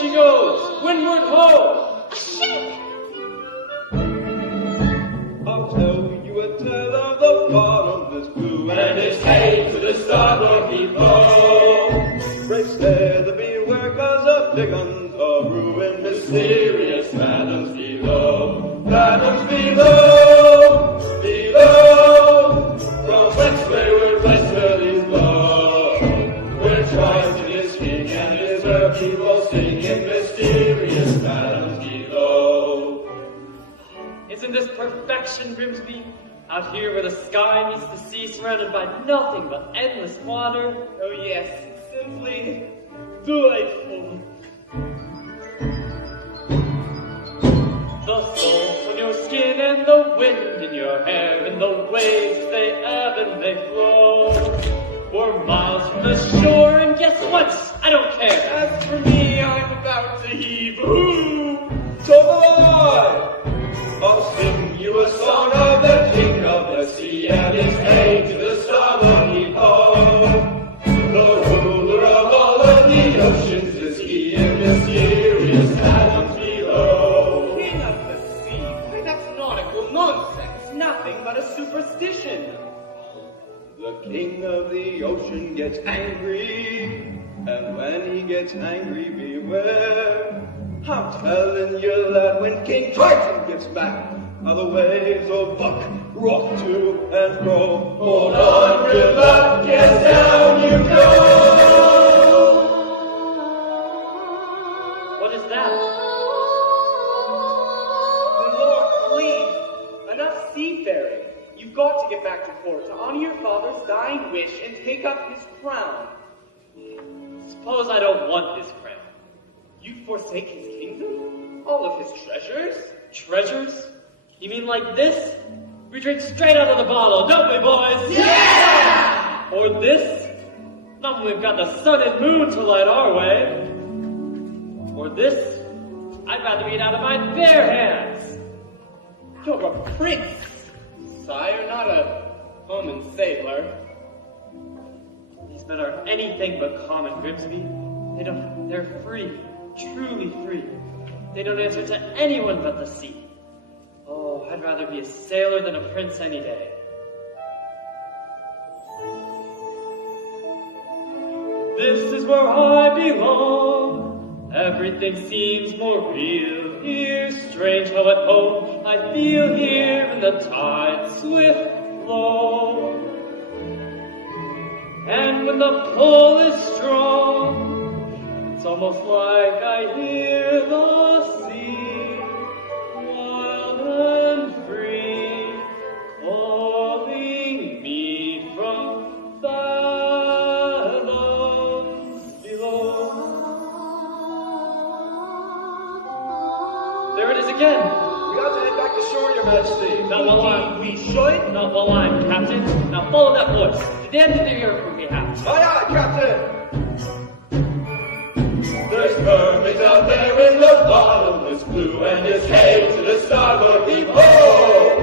she goes! Windward ho! A ship! I'll tell you a tale of the bottomless blue, and its hay to the starboard below. Brave stare the beware, 'cause of big guns are ruined. Mysterious fathoms below, fathoms below, below. From whence wayward westerlies blow, where Triton is king and his people sing in mysterious fathoms below. Isn't this perfection, Grimsby? Out here where the sky meets the sea, surrounded by nothing but endless water. Oh yes, simply delightful. The salt on your skin and the wind in your hair, and the waves, they ebb and they flow. We're miles from the shore, and guess what? I don't care. As for me, I'm about to heave. Ooh! So I, I'll sing you a song of the king of the sea, and his hay to the starboard heave-ho. The ruler of all of the oceans is he, in mysterious fathoms below. King of the sea? Why, that's nautical nonsense. Nothing but a superstition. The king of the ocean gets angry, and when he gets angry, beware. I'm telling you that when King Triton gets back, how the waves will buck, rock to and fro. Hold on, river, yes, down you go. What is that? Lord, please, enough seafaring. You've got to get back to port to honor your father's dying wish and take up his crown. Suppose I don't want his crown. You forsake his kingdom? All of his treasures? Treasures? You mean like this? We drink straight out of the bottle, don't we, boys? Yeah! Or this? Not when we've got the sun and moon to light our way. Or this? I'd rather eat out of my bare hands. You're a prince, sire, not a common sailor. These men are anything but common, Grimsby. They're free, truly free. They don't answer to anyone but the sea. Oh, I'd rather be a sailor than a prince any day. This is where I belong. Everything seems more real here. Strange how at home I feel here in the tide's swift flow. And when the pull is strong, it's almost like I hear the sea, wild and free, calling me from fathoms below. There it is again. We ought to head back to shore, your majesty. Not while I'm, We should. not while I'm captain. Now follow that voice to the end of the earth we have. Aye, aye, Captain. There's mermaids out there in the bottomless blue, and it's hay to the starboard below.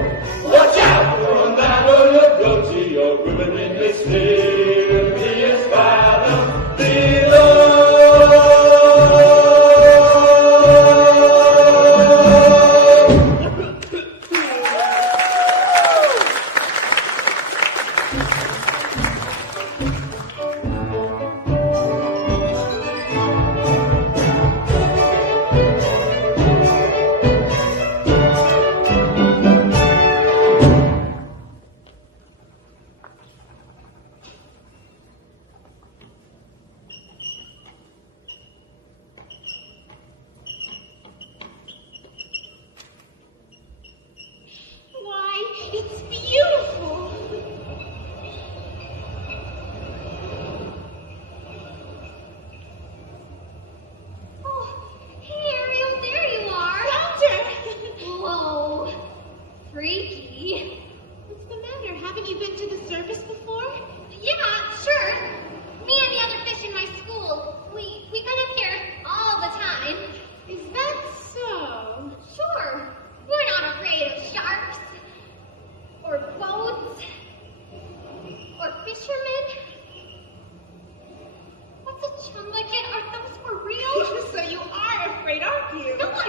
Watch out for a man or you'll go to your ruin in mysterious fathoms below.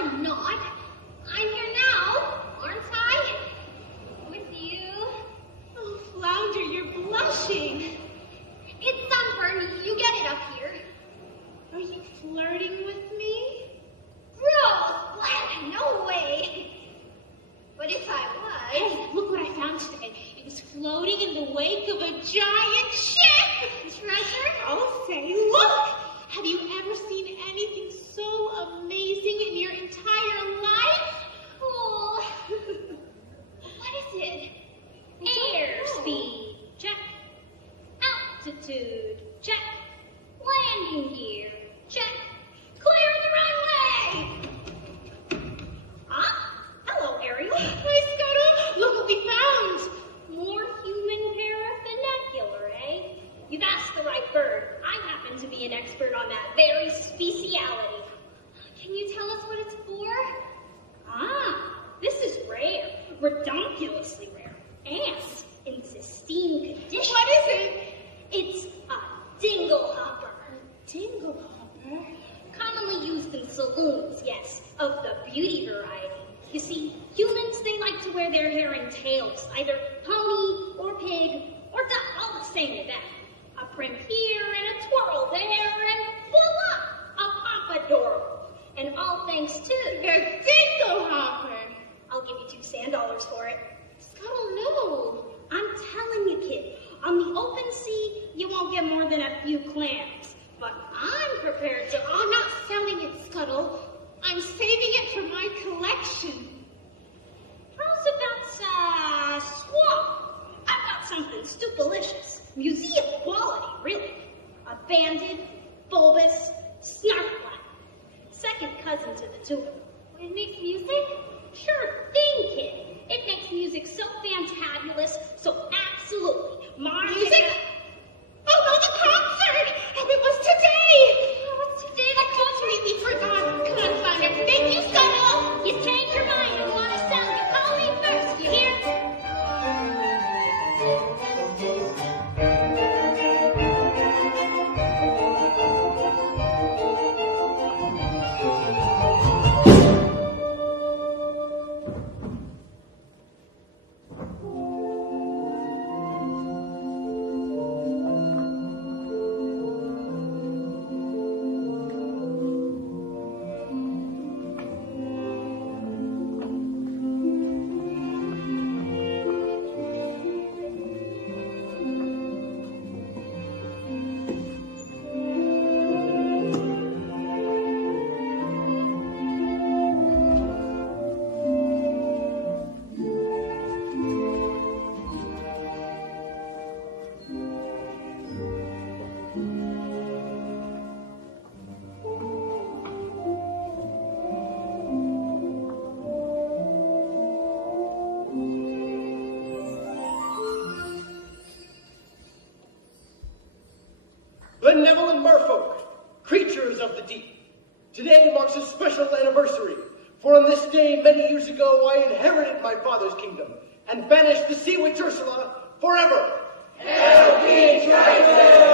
I'm not. I'm here now, aren't I? With you. Oh, Flounder, you're blushing. It's sunburn. You get it up here. Are you flirting with me? Gross! No way. But if I was... Hey, look what I found today. It was floating in the wake of a giant ship. Treasure? I'll say, look! Have you ever seen anything so amazing in your entire life? Cool. What is it? Airspeed, check. Altitude, check. Landing gear. Check. Clear the runway! Huh? Hello, Ariel. Hi, Scuttle. Look what we found. More human paraphernacular, eh? You've asked the right bird. I happen to be an expert on that very speciality. Can you tell us what it's for? Ah, this is rare. Redonkulously rare. And in pristine condition. What is it? It's a dinglehopper. Dinglehopper? Commonly used in saloons, yes, of the beauty variety. You see, humans, they like to wear their hair in tails, either pony or pig or duck, all the same to them. A prim here and a twirl there and voila, a pompadour. And all thanks to The dinglehopper! I'll give you $2 for it. Scuttle, no. I'm telling you, kid, on the open sea, you won't get more than a few clams. But I'm prepared to... I'm not selling it, Scuttle. I'm saving it for my collection. How's about, swamp? I've got something stupelicious. Museum quality, really. A banded, bulbous, snarkflat. Second cousin to the tulip. It makes music? Sure thing, kid. It makes music so fantabulous, so absolutely. Music? Oh no, the concert! Oh, it was today! Oh, it's today I completely forgot. Come on, Flounder. Thank you, Scuttle. You change your mind and want to sell, you call me first, you hear? Benevolent merfolk, creatures of the deep. Today marks a special anniversary, for on this day many years ago I inherited my father's kingdom and banished the sea with Ursula forever. Hail King Triton!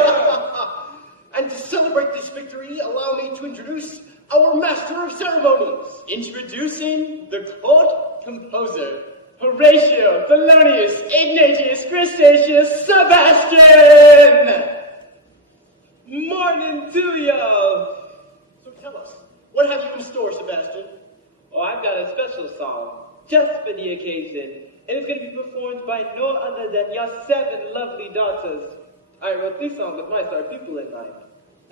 And to celebrate this victory, allow me to introduce our master of ceremonies. Introducing the court composer, Horatio, Thelonious, Ignatius, Crustaceus, Sebastian! Morning to y'all! So tell us, what have you in store, Sebastian? Oh, I've got a special song, just for the occasion, and it's going to be performed by no other than your 7 lovely daughters. I wrote this song with my star pupil in mind.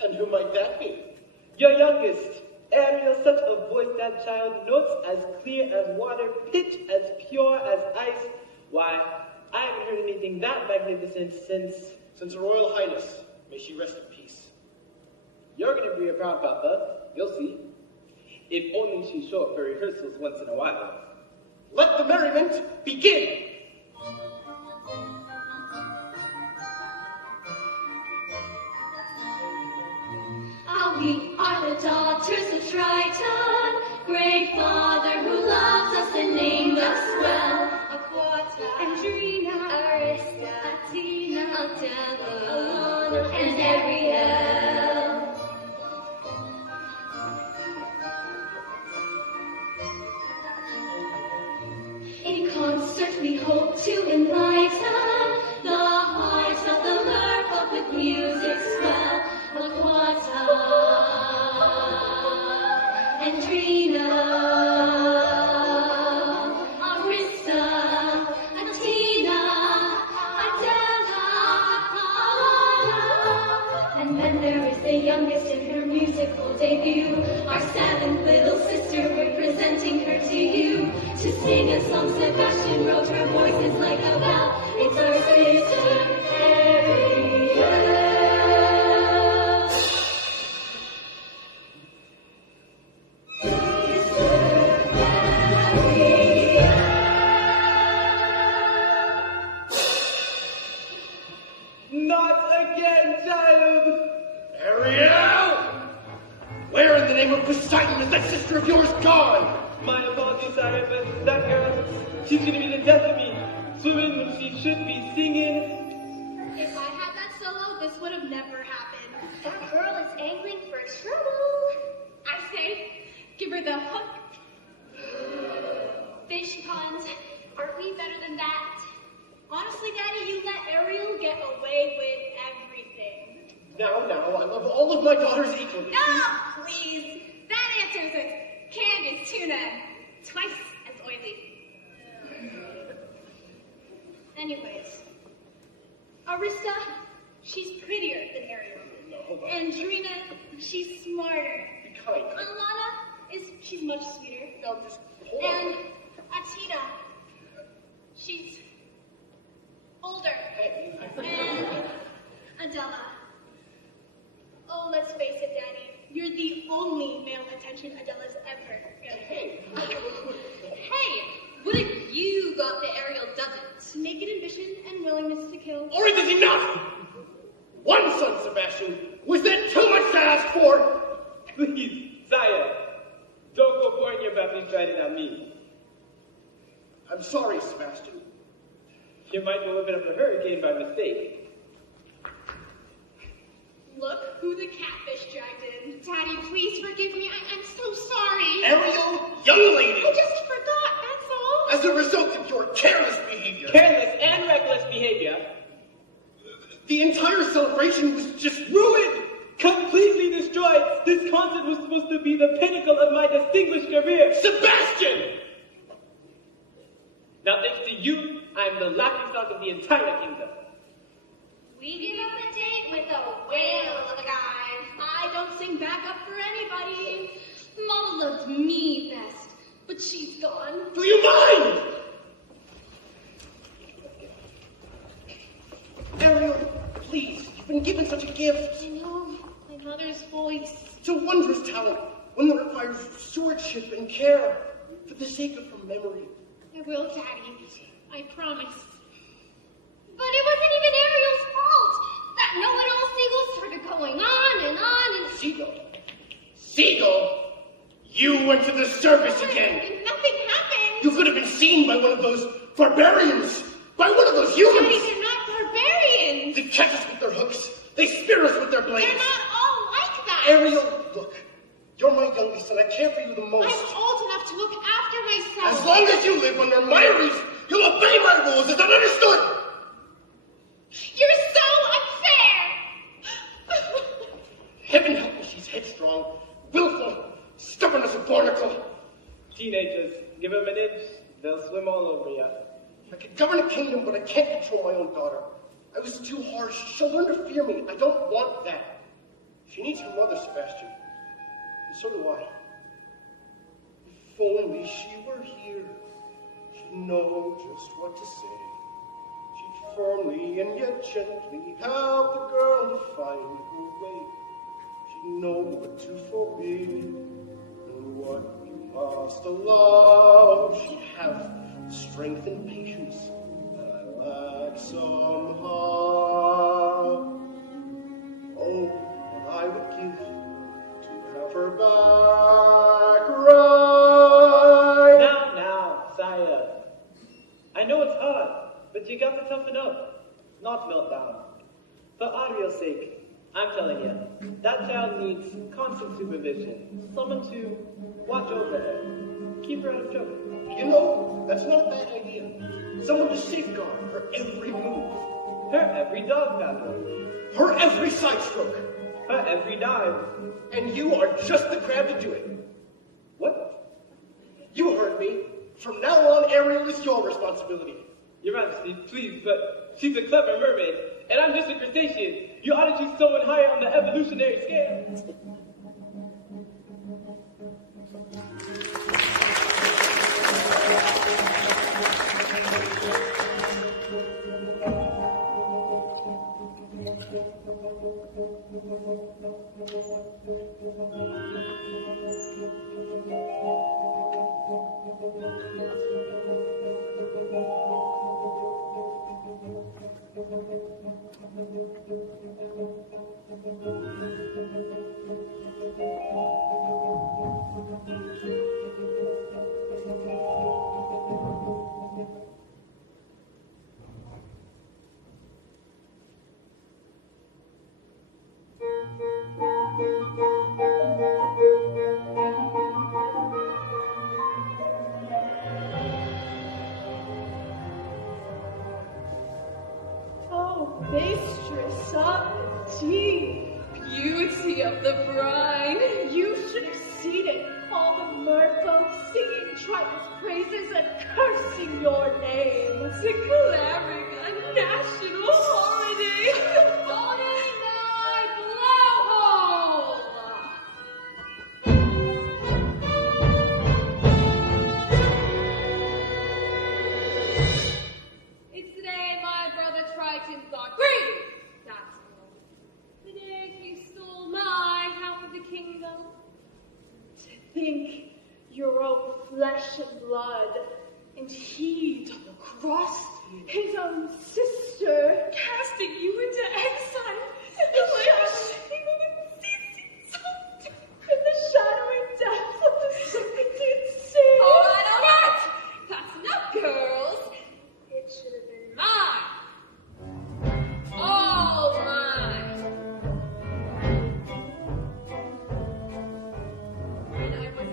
And who might that be? Your youngest, Ariel, such a voice, that child, notes as clear as water, pitch as pure as ice. Why, I haven't heard anything that magnificent since Her Royal Highness, may she rest in peace. You're going to be a proud papa, you'll see. If only she's short for rehearsals once in a while. Let the merriment begin! We are the daughters of Triton, great Father who loves us and named us well. Aquata, Andrina, Arista, Athena, Othello, Alana, and Ariel. to enlighten the hearts of the merfolk with music swell. Laquata and Drina, Arista, Atina, Adela, Alana. And then there is the youngest in her musical debut, our seventh little sister, we're presenting her to you. To sing a song Sebastian wrote, her voice is like a bell. It's our sister Ariel. Not again, child! Ariel! Where in the name of Poseidon is that sister of yours gone? My apologies, sire, but that girl, she's gonna be the death of me. Swimming when she should be singing. If I had that solo, this would have never happened. That girl is angling for trouble. I say, give her the hook. Fish ponds, aren't we better than that? Honestly, Daddy, you let Ariel get away with everything. Now, I love all of my daughters equally. No, please. That answers it. Canned tuna, twice as oily. Anyways, Arista, she's prettier than Ariel. No. And Drina, she's smarter. Be kind. Alana she's much sweeter. Now, just hold on. And Atina, she's older. Hey, And Adela. Oh, let's face it, Daddy. You're the only male attention Adela's ever gonna hey. Hey, what if you got the Ariel doesn't? Naked ambition and willingness to kill. Or is it enough? One son, Sebastian. Was that too much to ask for? Please, sire, don't go pouring your baptism trident at me. I'm sorry, Sebastian. You might go a bit of a hurricane by mistake. Look who the catfish dragged in. Daddy, please forgive me. I'm so sorry. Ariel, young lady, I just forgot, that's all. as a result of your careless behavior, Careless and reckless behavior. the entire celebration was just ruined. Completely destroyed. This concert was supposed to be the pinnacle of my distinguished career. Sebastian! Now, thanks to you, I'm the laughingstock of the entire kingdom. We give up a date with a whale of a guy. I don't sing backup for anybody. Mama loved me best, but she's gone. Do you mind? Ariel, please, you've been given such a gift. I know, my mother's voice. It's a wondrous talent, one that requires stewardship and care for the sake of her memory. I will, Daddy. I promise. But it wasn't even Ariel's fault. That know-it-all seagull started going on and... Seagull? You went to the service again. And nothing happened. You could have been seen by one of those barbarians, by one of those humans. Daddy, they're not barbarians. They catch us with their hooks. They spear us with their blades. They're not all like that. Ariel, look, you're my youngest and I care for you the most. I'm old enough to look after myself. As long as you live under my roof, you'll obey my rules. Is that understood? You're so unfair. Heaven help me, she's headstrong, willful, stubborn as a barnacle. Teenagers, give them an inch, they'll swim all over you. I can govern a kingdom, but I can't control my own daughter. I was too harsh. She'll learn to fear me. I don't want that. She needs her mother, Sebastian. And so do I. If only she were here, she'd know just what to say. She'd firmly and yet gently help the girl to find her way. She'd know what to forbid and what we must allow. She'd have strength and patience that I lack somehow. Oh, what I would give to have her back right. Now, sire. I know it's hard, but you got to toughen up, not melt down. For Ariel's sake, I'm telling you, that child needs constant supervision, someone to watch over her, keep her out of trouble. You know, that's not a bad idea. Someone to safeguard her every move, Her every dog battle. her every side stroke. Her every dive. And you are just the crab to do it. What? You heard me. From now on, Ariel is your responsibility. Your Majesty, please, but she's a clever mermaid, and I'm just a crustacean. You ought to choose someone higher on the evolutionary scale. Oh, mistress of the deep, beauty of the brine, you should have seen it. All the merfolk singing Triton's praises and cursing your name, declaring a national holiday. Holding my blowhole. It's today my brother Triton's got greedy. That's all. The day he stole my half of the kingdom. To think your own flesh and blood, and he double-crossed his own sister, casting you into exile in the land of shame and unceasing in the shadowy depths of the serpentine sea. All right. That's enough, girls. It should have been mine. All mine. When I was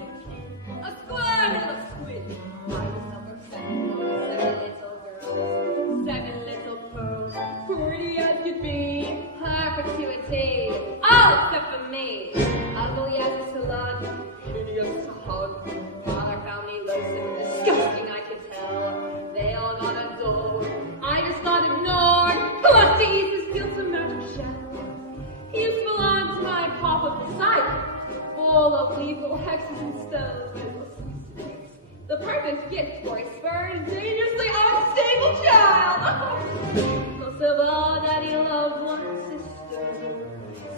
a square little squid, I was number 7 little girls, 7 little pearls, pretty as could be, perpetuity, all except for me, ugly as a salon, hideous to hug. Father found me loathsome, disgusting, I could tell. They all got adored, I just got ignored. Who wants to eat this guilty magic shell? Useful on my papa beside me, full of lethal hexes and stones. The perfect gift for a spurned, dangerously unstable child. Most of all, Daddy loved one sister,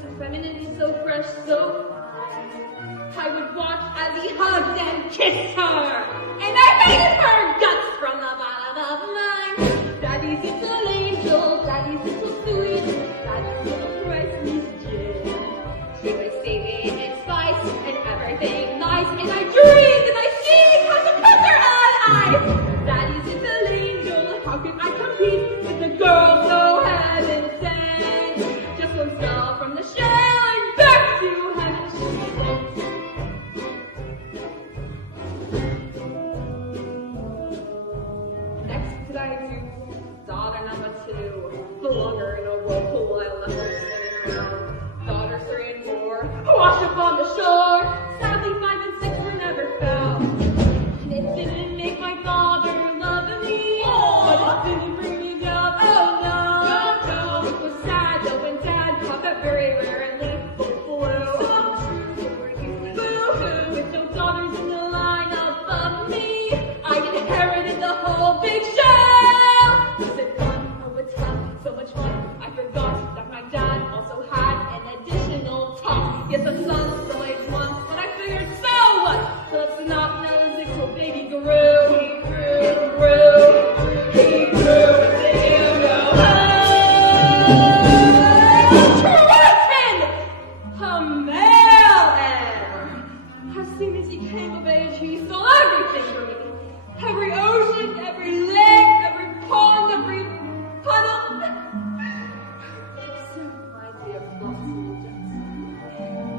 so feminine, so fresh, so fine. I would watch as he hugged and kissed her, and I hated her guts from the bottom of mine. Daddy's little angel, Daddy's little sweet, Daddy's little priceless gem. She was saving and spice and everything nice, and I dreamed and I see how to put her on ice. Daddy's little angel, how can I compete with a girl so heaven sent? Just one star from the shell and back to heaven she went. Next did I do daughter number 2, the longer in a whirlpool while left her spinning around. Daughter 3 and 4, washed up on the shore. Sadly 5 and 6 were never found. And it didn't make my father love me, but it didn't bring me down. Oh no, it was sad though when Dad caught that very rare and lethal flu. Boo-hoo, with no daughters in the line above me, I inherited the whole big show. Was it fun? Oh, it's fun, so much fun. I forgot that my dad also had an additional top. Yes, a son, so late once, but I figured, so what? Let's not know this till baby grew. He grew, and you know Triton! A male heir! As soon as he came of age, he stole everything from me. Every ocean, every lake, every pond, every puddle. Except my dear Blossom Jackson.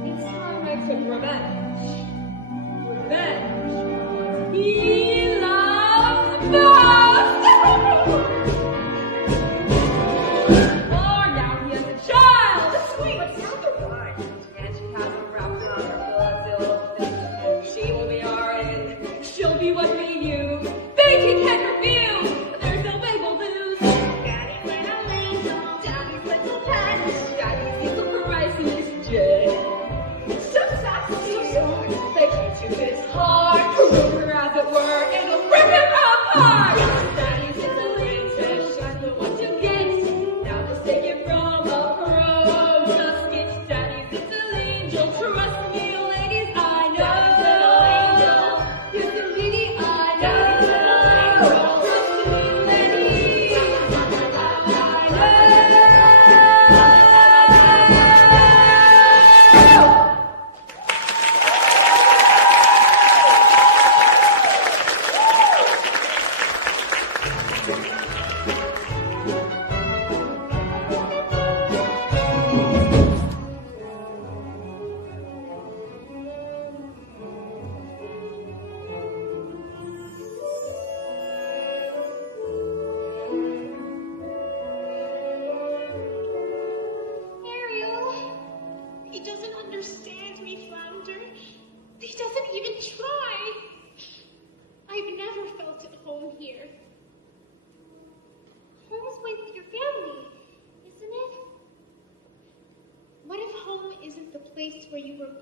It's time I took revenge. Revenge. He loves most.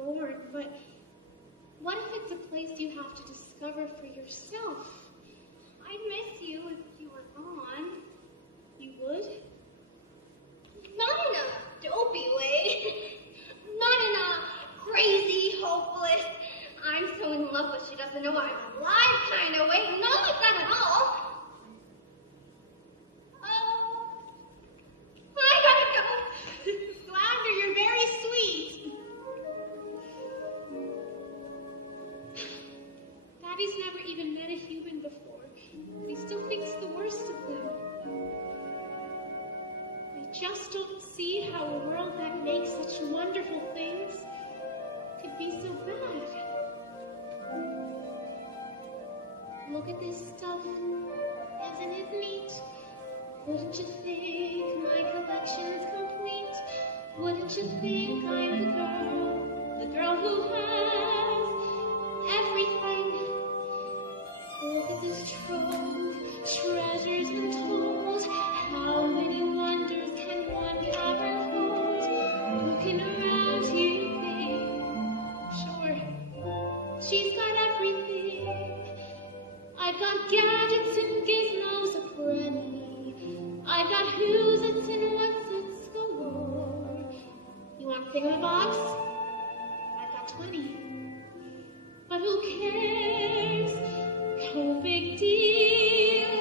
bored, but what if it's a place you have to discover for yourself? I'd miss you if you were gone. You would? Not in a dopey way. Not in a crazy, hopeless, I'm so in love but she doesn't know I'm alive kind of way. Not like that at all. I gotta go. Flounder, you're very sweet. Daddy's never even met a human before, but he still thinks the worst of them. I just don't see how a world that makes such wonderful things could be so bad. Look at this stuff. Isn't it neat? Wouldn't you think my collection's complete? Wouldn't you think I'm the girl who has everything? Look at this trove, treasures untold. How many wonders can one cavern hold? Looking around you think, sure, she's got everything. I've got gadgets and gizmos aplenty. I've got who's it's and what's it's galore. You want thingamabobs? I've got 20. But who cares? No big deal.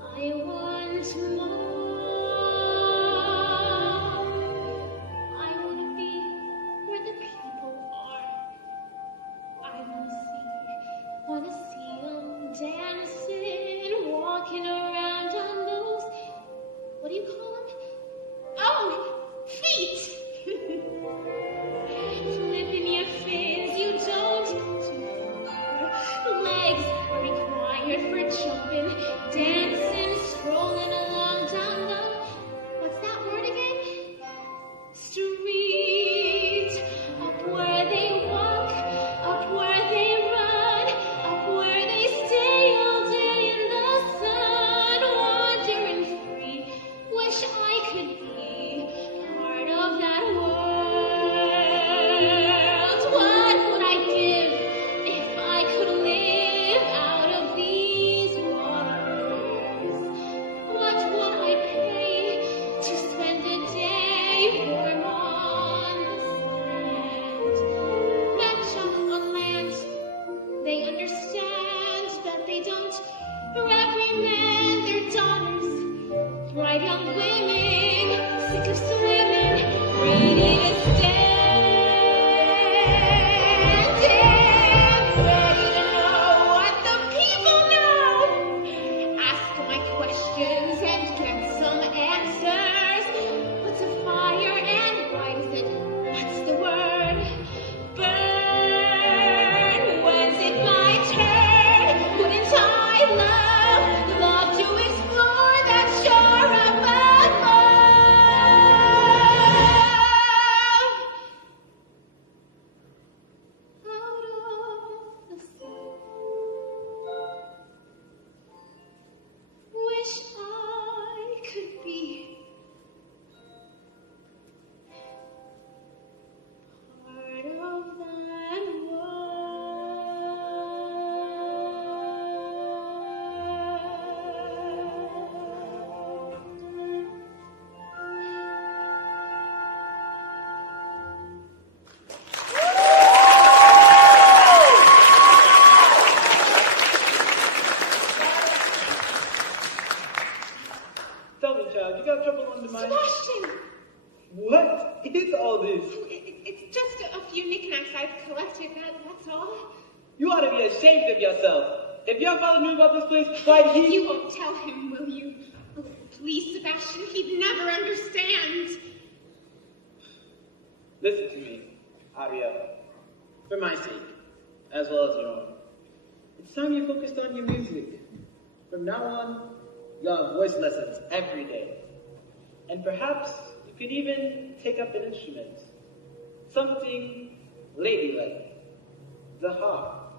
I want more. I want to be where the people are. I want to see them dancing, walking around on those, what do you call them? Oh, feet! Flipping your fins, you don't too far. Legs are required for jumping, dancing, strolling along down the, what's that word again? Street. Up where they walk, up where they run, up where they stay all day in the sun, wandering free. Wish I could be part of that world. What would I give if I could live out of these waters? What would I pay to spend a day warm on the sand? Men jump on land, they understand that they don't reprimand their daughters. Bright young women, sick of swimming, ready to stand, ready to know what the people know. Ask my questions and get some answers. What's a fire and why is it? What's the word? Burn. When's it my turn? Wouldn't I love to explore that shore above? Out of the sea. Wish I could be part of that world. Tell me, child, you got trouble on the mind? Sebastian! What is all this? It's just a few knickknacks I've collected, that's all. You ought to be ashamed of yourself. If your father knew about this place, why'd he... You won't tell him, will you? Oh, please, Sebastian, he'd never understand. Listen to me, Ariel. For my sake, as well as your own. It's time you focused on your music. From now on, you'll have voice lessons every day. And perhaps you could even take up an instrument. Something ladylike. The harp,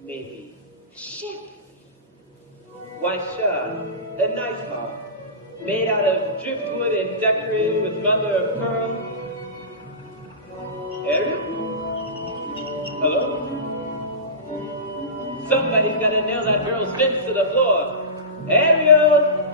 maybe. Ship. Why, sure, a nice harp. Made out of driftwood and decorated with mother of pearl. Ariel? Hello? Somebody's gotta nail that girl's fence to the floor. Ariel!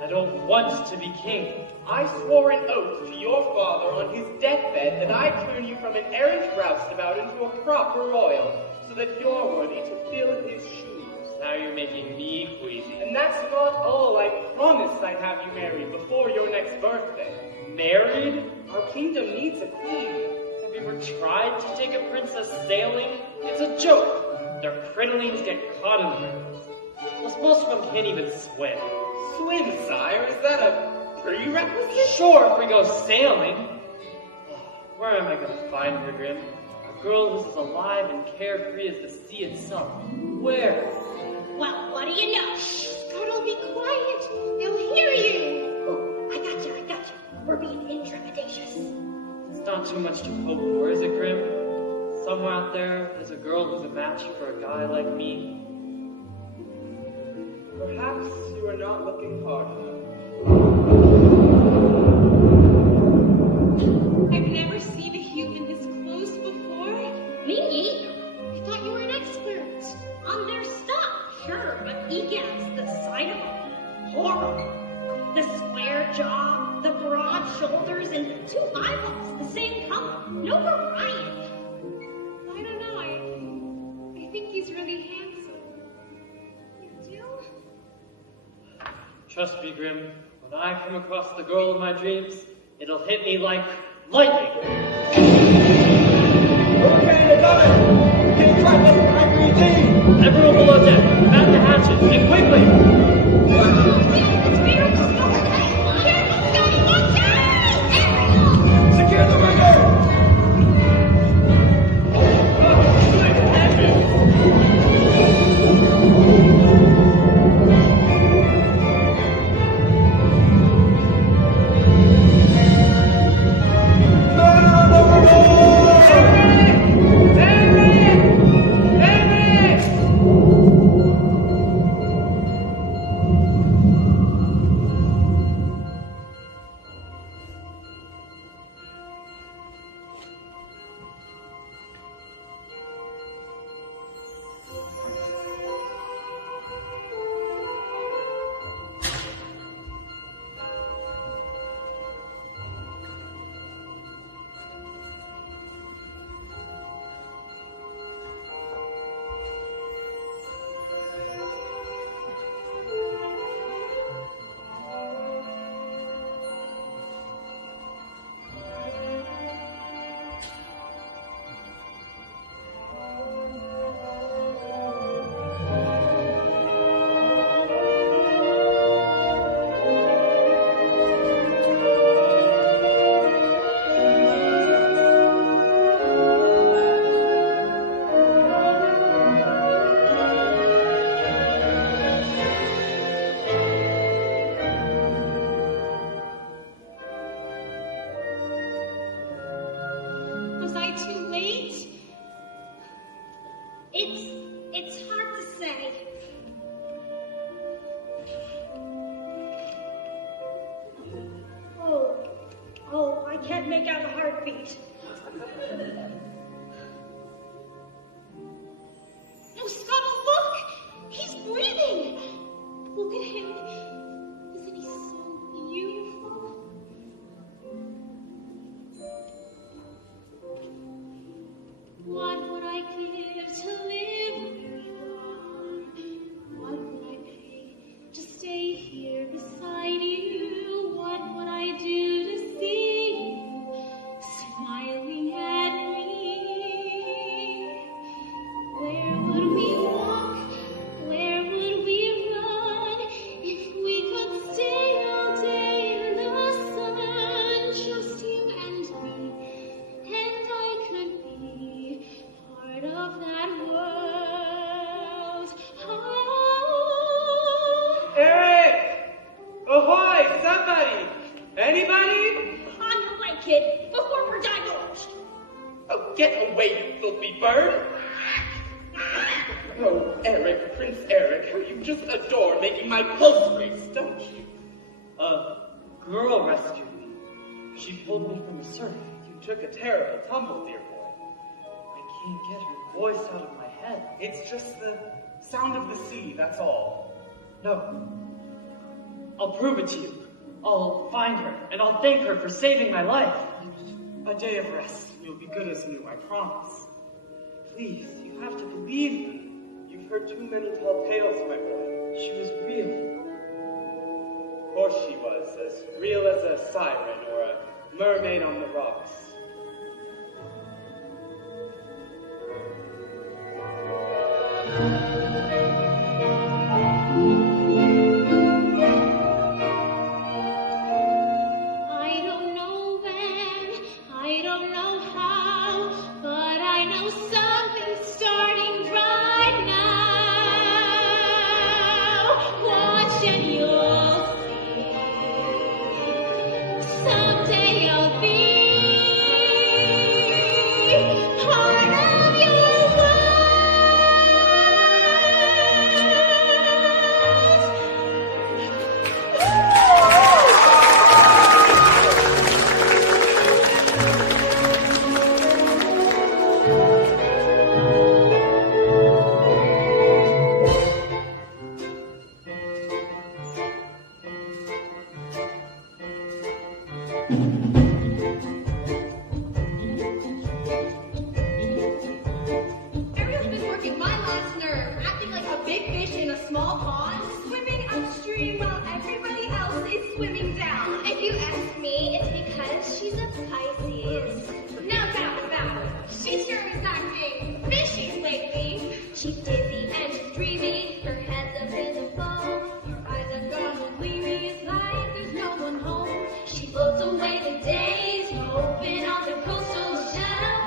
I don't want to be king. I swore an oath to your father on his deathbed that I'd turn you from an errant roustabout into a proper royal, so that you're worthy to fill his shoes. Now you're making me queasy. And that's not all. I promised I'd have you married before your next birthday. Married? Our kingdom needs a queen. Have you ever tried to take a princess sailing? It's a joke. Their crinolines get caught in the rivers. Plus, most of them can't even swim. Swim, sire? Is that a prerequisite? Sure, if we go sailing. Where am I going to find her, Grim? A girl who's as alive and carefree as the sea itself. Where? Well, what do you know? Shh, Scuttle, be quiet. They'll hear you. Oh, I got you. We're being intrepidatious. It's not too much to hope for, is it, Grim? Somewhere out there, there's a girl who's a match for a guy like me. Perhaps you are not looking hard enough. I've never seen a human this close before. Me neither. I thought you were an expert on their stuff. Sure, but egans, the sight of them, horrible. The square jaw, the broad shoulders, and 2 eyeballs the same color. No variety. I don't know. I think he's really handsome. You do? Trust me, Grim. When I come across the girl of my dreams, it'll hit me like lightning. Okay, they're coming! King Trappist and Angry Team! Everyone below deck, back the hatches, and quickly! Secure the window! Get away, you filthy bird! Oh, Eric, Prince Eric, how you just adore making my clothes race, don't you? A girl rescued me. She pulled me from the surf. You took a terrible tumble, dear boy. I can't get her voice out of my head. It's just the sound of the sea, that's all. No. I'll prove it to you. I'll find her, and I'll thank her for saving my life. A day of rest. You'll be good as new, I promise. Please, you have to believe me. You've heard too many tall tales, my boy. She was real. Of course she was, as real as a siren or a mermaid on the rocks. I don't know when, I don't know how, but I know something's starting right now. Watch and you'll see. Someday I'll be part of your life. Ariel's been working my last nerve, acting like a big fish in a small pond, swimming upstream while everybody else is swimming down. If you ask me, it's because she's a Pisces. Now that, she's sure is acting fishy lately. She's dizzy and she's dreamy. Her head's up in the foam. Her eyes have gone bleary, it's like there's no one home. She floats away the days, hoping on the coastal shelf.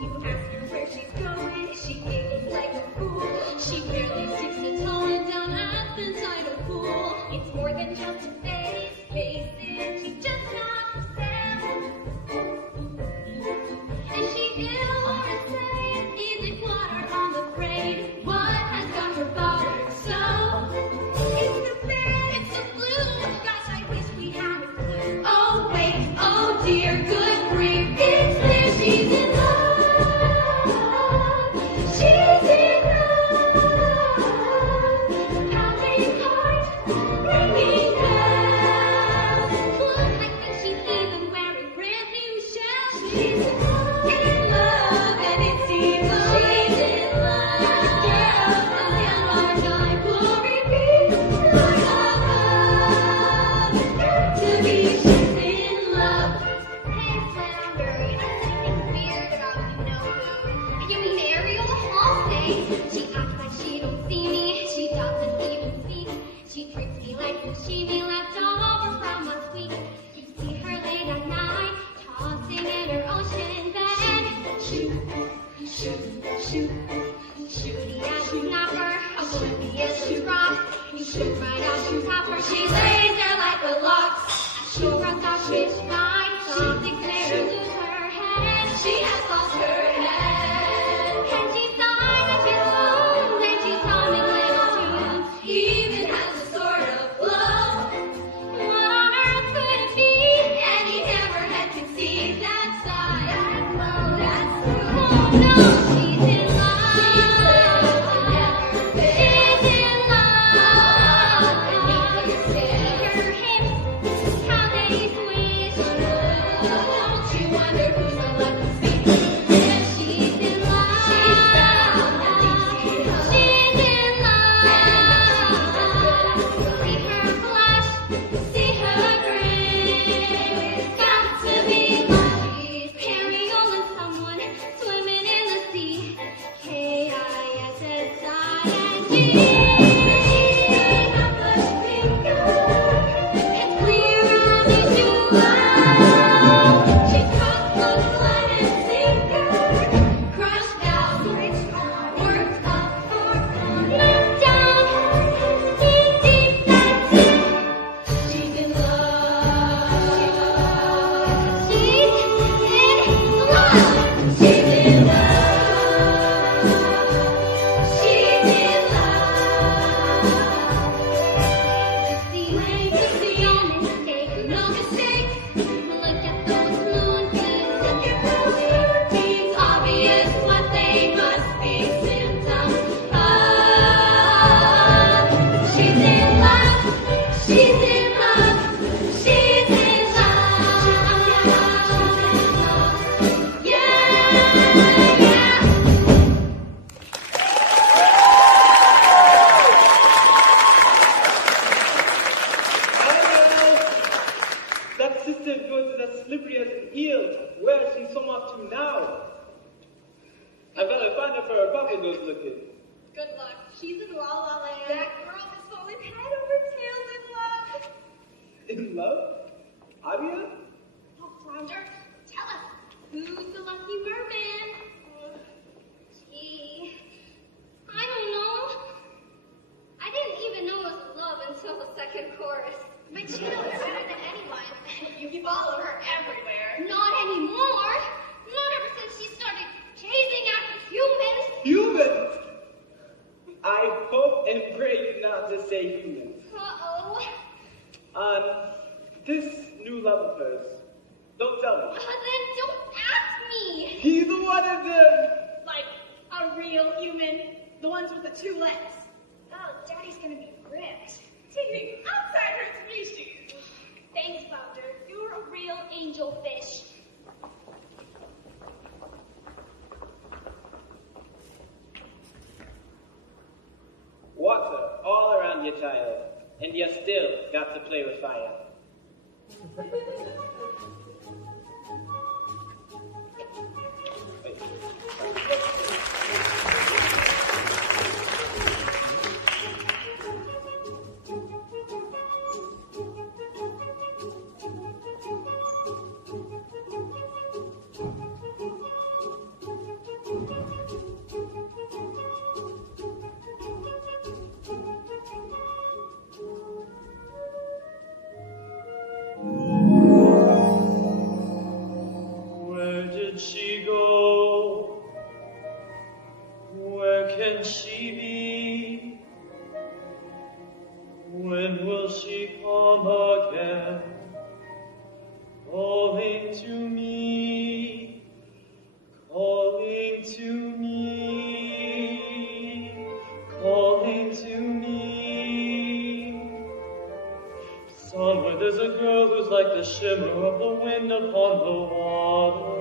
You ask her where she's going, she giggles like a fool. She barely sticks a toe down at the tidal pool. It's more than just a phase, face it, she's just not herself. Is she ill or insane? Is it water on the brain? What has got her bothered so? It's the bed, It's the flu. gosh, I wish we had a clue. Oh wait, oh dear, good grief, it's clear she's in love. She's in love. Pounding heart, ringing bells. Look, I think she's even wearing brand new shells. She's in love, and it seems she's in love. Girls and young are dying, glory be, Lord above. To be she's in love. Hey, Flounder, you notice anything weird about you know who? You mean Ariel? All day, she acts like she don't see me. She doesn't even speak. She treats me like sashimi left over from last week. You see her late at night, tossing in her ocean bed. Shoot, shoot, shoot, shooty as a snapper, oblivious to rock. You shoot right as you tap her. She lays there like a lock. She'll run off each night. Something's made her lose her head. She has lost her head. And she sighs and she swoons and she's humming little tunes. Even has a sort of glow. What on earth could it be? Any hammerhead can see that side. That glow, that's true. Oh no, she's in love. She's in love. See her hips, how they swish. Good luck. She's in La La Land. That girl is falling head over tails in love. In love? Aria? Oh, Flounder, tell us, who's the lucky merman? Gee, I don't know. I didn't even know it was love until the second chorus. But you know her better than anyone. You follow her everywhere. Not anymore. Not ever since she started chasing after humans. Humans! I hope and pray you not to say humans. Uh-oh. This new love of hers. Don't tell me. Then don't ask me. He's the one of them. Like a real human. The ones with the 2 legs. Oh, Daddy's gonna be ripped. Taking outside her species. Thanks, Flounder. You're a real angel fish. Water all around you, child, and you still got to play with fire. Where did she go? Where can she be? When will she come again? Calling to me, calling to me, calling to me. Somewhere there's a girl who's like the shimmer of the wind upon the water.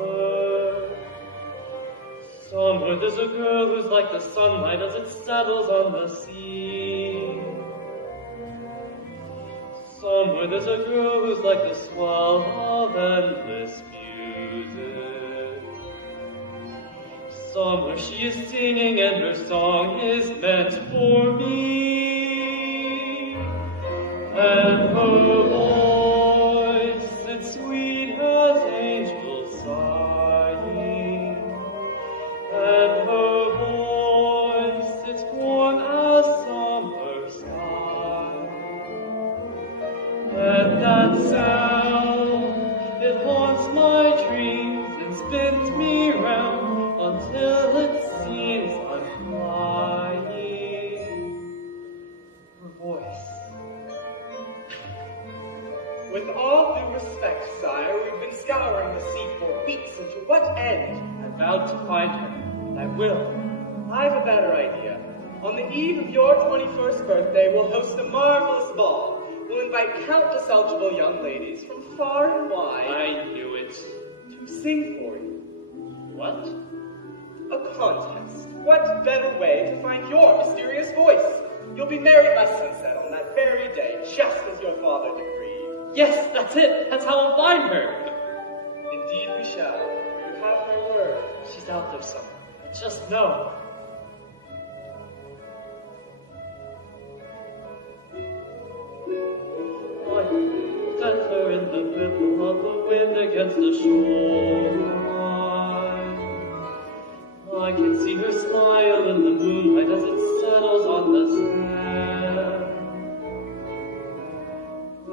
Somewhere there's a girl who's like the sunlight as it settles on the sea. Somewhere there's a girl who's like the swell of endless music. Somewhere she is singing and her song is meant for me. And her voice, it's sweet as angels sighing. And her voice, it's warm as summer sky. And that sound, it haunts my dreams and spins me round until it seems I'm flying. Her voice. With all due respect, sire, we've been scouring the sea for weeks, and to what end? I vowed to find her, and I will. I've a better idea. On the eve of your 21st birthday, we'll host a marvelous ball. We'll invite countless eligible young ladies from far and wide I knew it. to sing for you. What? A contest. What better way to find your mysterious voice? You'll be married by sunset on that very day, just as your father decreed. Yes, that's it. That's how I'll find her. Indeed we shall. You have her word. She's out there somewhere. I just know. I felt her in the ripple of the wind against the shoreline. I can see her smile in the moonlight as it settles on the sand.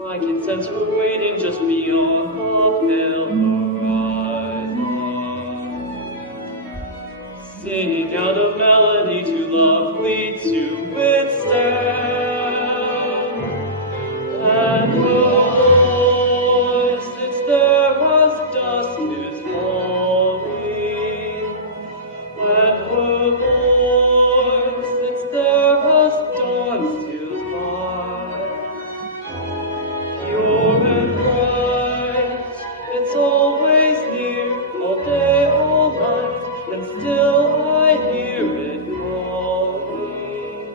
I can sense her waiting just beyond the pale horizon, singing out a melody too lovely to withstand. And her voice, it's there as dusk is falling. And her voice, it's there as dawn steals by. Pure and bright, it's always near, all day, all night, and still I hear it calling.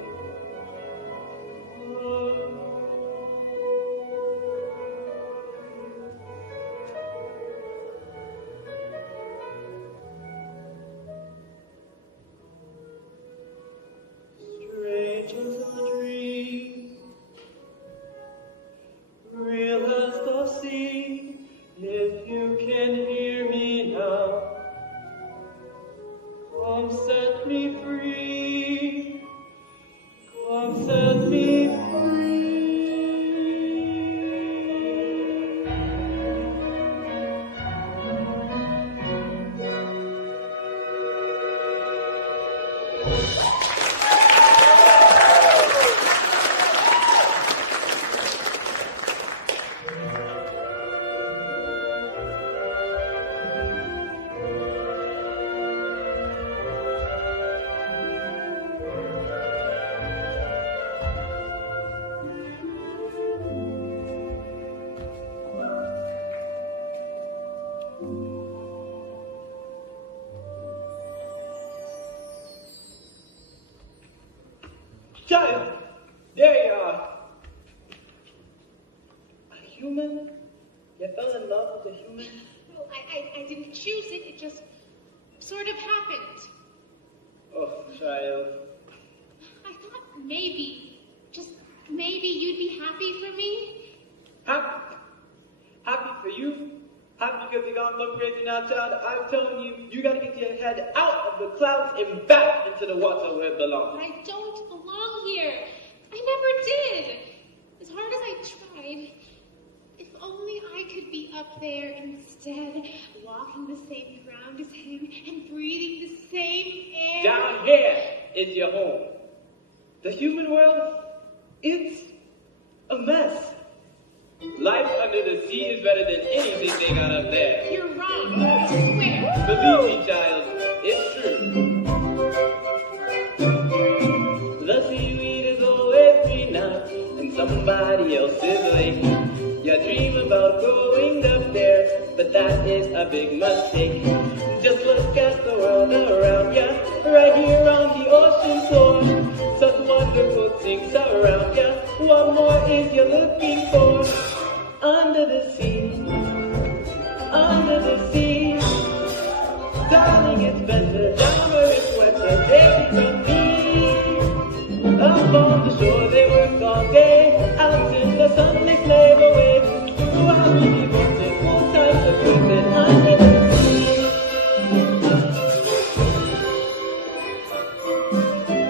Child, there you are. A human? You fell in love with a human? Well, I didn't choose it. It just sort of happened. Oh, child. I thought maybe, just maybe you'd be happy for me. Happy? Happy for you? Happy because you're gonna look crazy now, child? I'm telling you, you gotta get your head out of the clouds and back into the water where it belongs. I don't belong here. I never did. As hard as I tried. If only I could be up there instead, walking the same ground as him and breathing the same air. Down here is your home. The human world, it's a mess. Life under the sea is better than anything they got up there. You're wrong, I swear. Believe me, child, it's true. The seaweed is always greener in somebody else's lake. You dream about going up there, but that is a big mistake. Just look at the world around ya, right here on the ocean floor. Such wonderful things around ya. What more is you looking for? Under the sea, under the sea. Darling, it's better down where it's wetter. Take it from me. Up on the shore they work all day, out in the sun they slave away. While we devoted full time to cruising under the sea.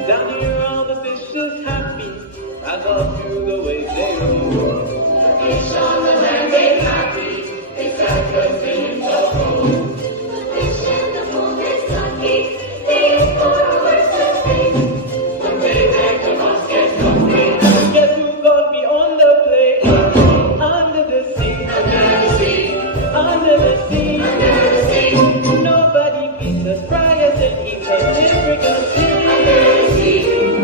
Down here all the fish is happy, as all through the waves they roll. Fish on the land ain't happy, it's sad 'cause being so cold. The fish in the pond is lucky, they is for a worse escape. One day they come on, get hungry. Guess who got me on the plane? Under the sea, Under the sea, under the sea. under the sea, Nobody beats us, fry us and eats us in freaking sea. under the sea.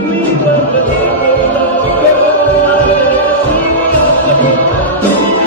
We were the under the sea.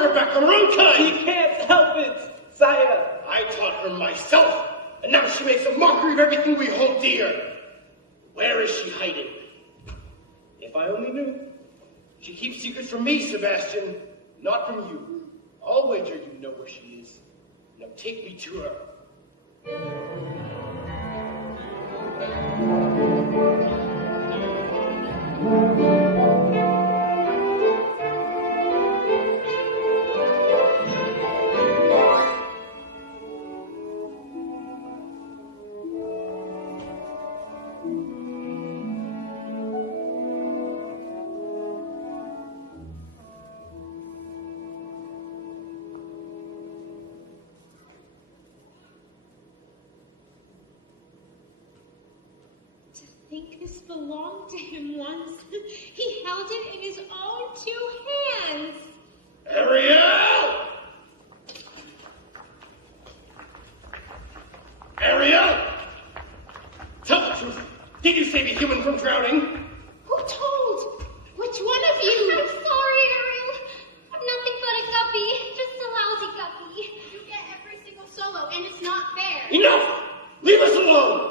turn her back on her own kind. She can't help it, sire. I taught her myself, and now she makes a mockery of everything we hold dear. Where is she hiding? If I only knew. She keeps secrets from me, Sebastian, not from you. I'll wager you know where she is. Now take me to her. I think this belonged to him once. He held it in his own 2 hands. Ariel! Ariel! Tell the truth. Did you save a human from drowning? Who told? Which one of you? I'm sorry, Ariel. I'm nothing but a guppy. Just a lousy guppy. You get every single solo, and it's not fair. Enough! Leave us alone!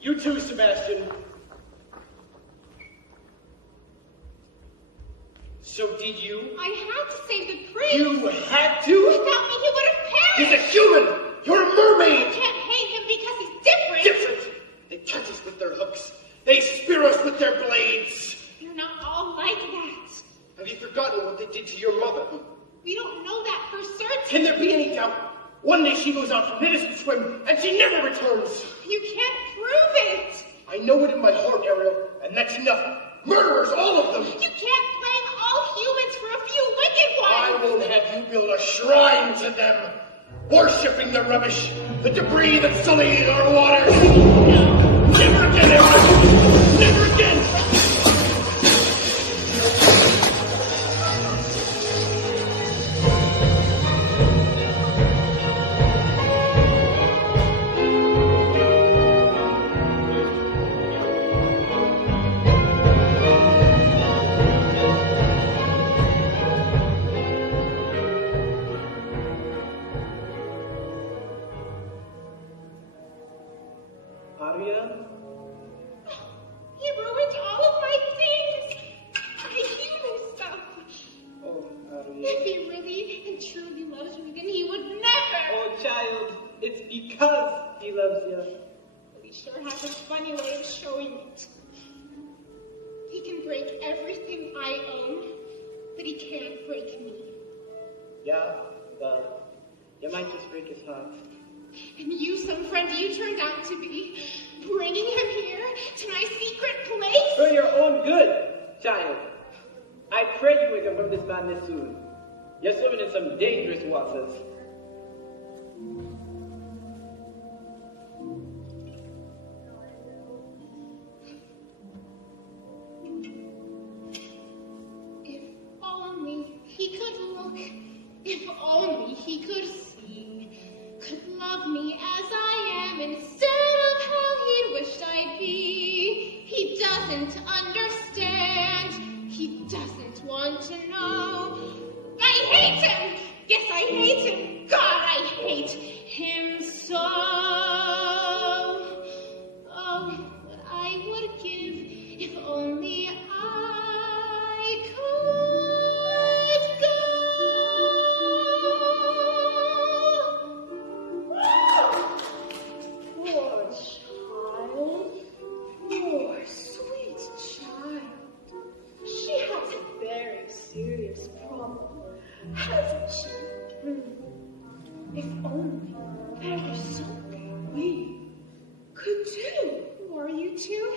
You too, Sebastian. So did you? I had to save the prince. You had to? Without me, he would have He's perished. a human! You're a You mermaid! can't hate him because he's different. Different! They catch us with their hooks. They spear us with their blades. You're not all like that. Have you forgotten what they did to your mother? We don't know that for certain. Can there be any doubt? One day she goes out for an innocent swim, and she never returns. You can't prove it. I know it in my heart, Ariel, and that's enough. Murderers, all of them! You can't blame all humans for a few wicked ones. I won't have you build a shrine to them, worshipping the rubbish, the debris that sullies our waters. Never again, Ariel! Never again! Ariel? He ruined all of my things. My human stuff. Oh, Ariel. If he really and truly loves me, then he would never. Oh, child, it's because he loves you. But he sure has a funny way of showing it. He can break everything I own, but he can't break me. Yeah, well, you might just break his heart. And you, some friend you turned out to be, bringing him here to my secret place? For your own good, child. I pray you wake up from this madness soon. You're swimming in some dangerous waters. If only he could look, if only he could see, could love me as I am instead of how he wished I'd be. He doesn't understand, he doesn't want to know. I hate him! Yes, I hate him! God, I hate him so! Oh, what I would give if only I could go! Poor child. Poor sweet child. She has a very serious problem, hasn't she? If only there was something we could do. Or you two?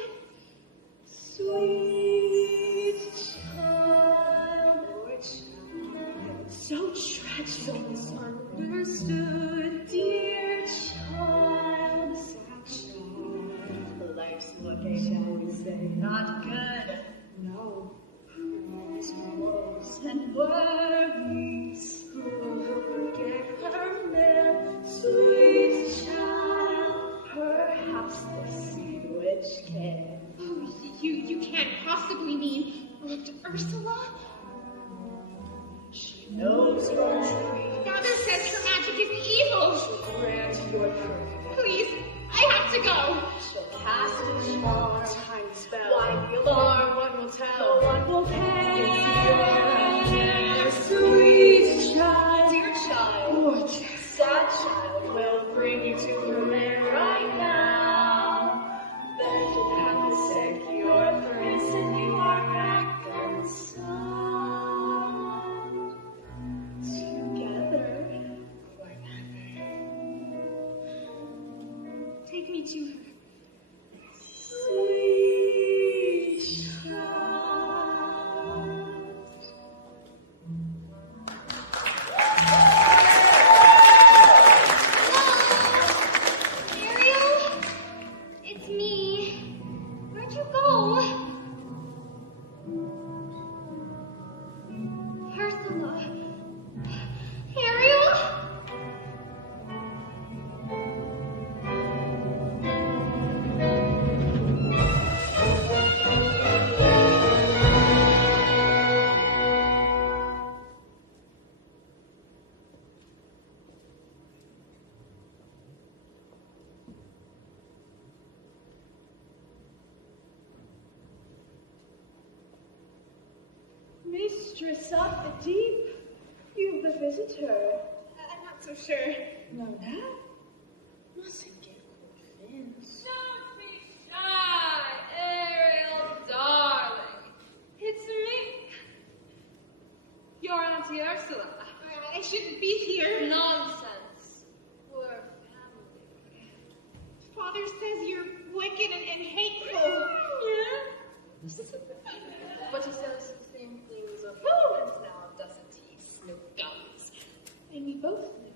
Sweet child, poor child. So tragic, so misunderstood. Dear child, sad child. Life's looking, shall we say, not good. No. There's woes and worries. Forget her man, sweet child. Perhaps the sea which can. Oh, you can't possibly mean Ursula? She knows your tree. Father says her magic is evil. She'll grant your prayer. Please, I have to go. She'll cast a charm, tiny spell. Why the alarm? No one will tell. No one will care. It's your sweet child. Dear child. Gorgeous, sad child will bring you to her lair right now. Then she'll have to secure threats and you are reconciled. Together forever. Take me to her. Sweet child. Ariel? It's me. Where'd you go? Ursula. Ariel? Mistress of the deep, you've a visitor. I'm not so sure. No, that? Mustn't get convinced. Don't be shy, Ariel, darling. It's me. Your Auntie Ursula. I shouldn't be here. Nonsense. We're family. Father says you're wicked and hateful. Yeah? But he says the same things of humans now, doesn't he? Snoop guns. And we both know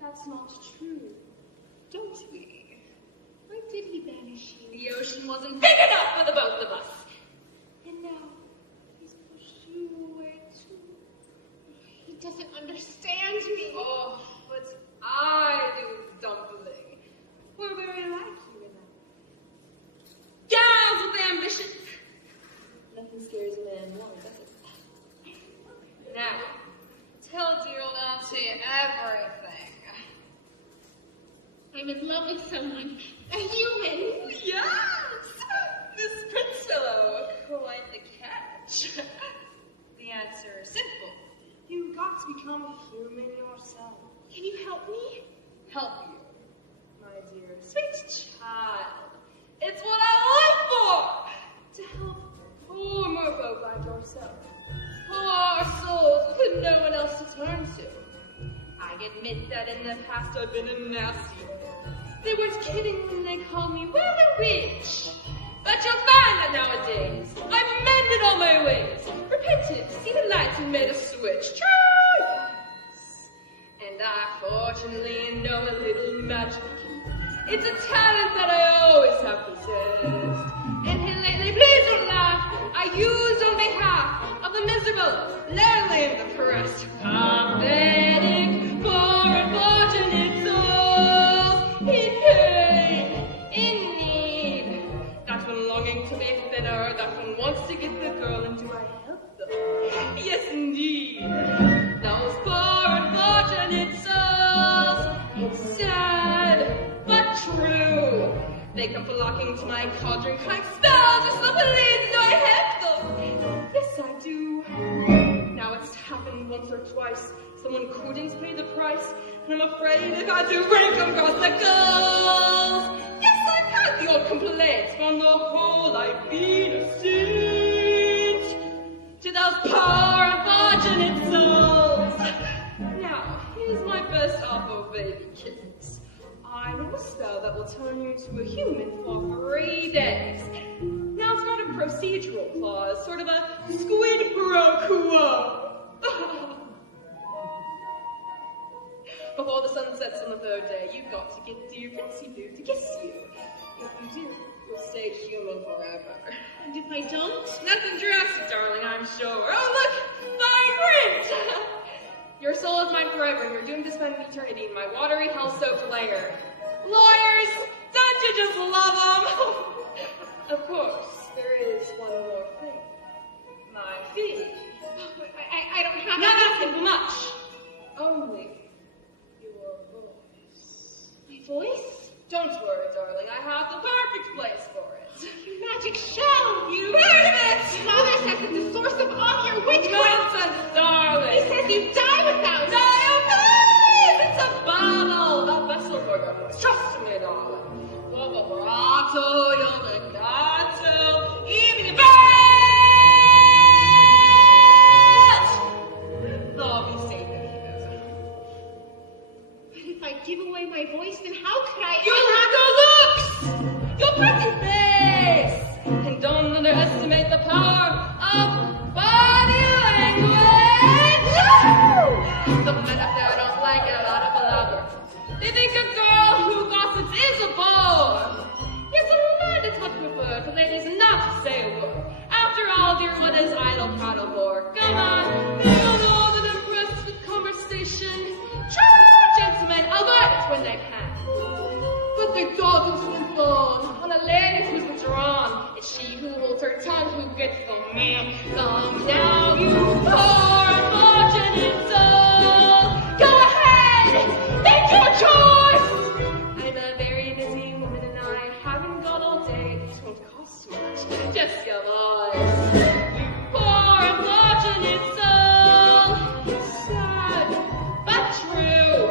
that's not true, don't we? Why did he banish you? The ocean wasn't big enough for the both of us. And now he's pushed you away too. He doesn't understand me. Oh, but I do, Dumpling. We're very like you in that. Gals with ambition. Nothing scares a man more, does it? Now, tell dear old Auntie everything. I'm in love with someone. A human. Yes! This prince fellow, quite the catch. The answer is simple. You've got to become human yourself. Can you help me? Help you, my dear sweet child. It's what I live for! To help poor merfolk like yourself. Poor souls with no one else to turn to. I admit that in the past I've been a nasty one. They weren't kidding when they called me rather witch. But you'll find that nowadays I've mended all my ways, repented, seen the light and made a switch. True! And I fortunately know a little magic. It's a talent that I always have possessed. And lately, please don't laugh, I use on behalf of the miserable, lowly, and the oppressed. Pathetic, poor, unfortunate souls in pain, in need. That one longing to be thinner, that one wants to get the girl, and do I help them? Yes, indeed. Those poor, unfortunate souls, it's sad, but true. They come flocking to my cauldron, crying spells, or something leads, do I help them? Yes, I do. Now it's happened once or twice. Someone couldn't pay the price, and I'm afraid if I do rank across the gulls. Yes, I've had the old complaints, but on the whole I've been a saint to those poor unfortunate souls. Now, here's my best offer, baby kittens. I know a spell that will turn you into a human for 3 days. Now, it's not a procedural clause, sort of a squid pro quo. Before the sun sets on the 3rd day, you've got to get dear Princey Blue to kiss you. If you do, you'll stay human forever. And if I don't? Nothing drastic, darling, I'm sure. Oh, look! Fine print! Your soul is mine forever, and you're doomed to spend eternity in my watery, hell-soaked lair. Lawyers, don't you just love them? Of course, there is one more thing. My fee. I don't have Not any- asking for much. Only your voice. My voice? Don't worry, darling. I have the perfect place for it. You magic show! You heard of it! Father says it's the source of all your witchcraft! Nonsense, darling. He says you die without it! Dionysus! It's a bottle! A vessel for your voice. Trust me, darling. You'll vibrato, you'll legato, even your bat! Oh, be safe if you do. But if I give away my voice, then how could I You'll have the looks! Your pretty face! And don't underestimate the power of body language! Some men up there don't like it, a lot of palaver. They think a girl who gossips is a bore. Yes, a man is much preferred to ladies not to say a word. After all, dear, what is idle prattle for? Come on, they don't know that impressed with conversation. True gentlemen avoid it when they can. But they don't swim on a lady who's withdrawn. It's she who holds her tongue who gets the man. Come now, you poor unfortunate soul. Go ahead, make your choice. I'm a very busy woman and I haven't got all day. It won't cost much, just your voice. You poor unfortunate soul. Sad, but true.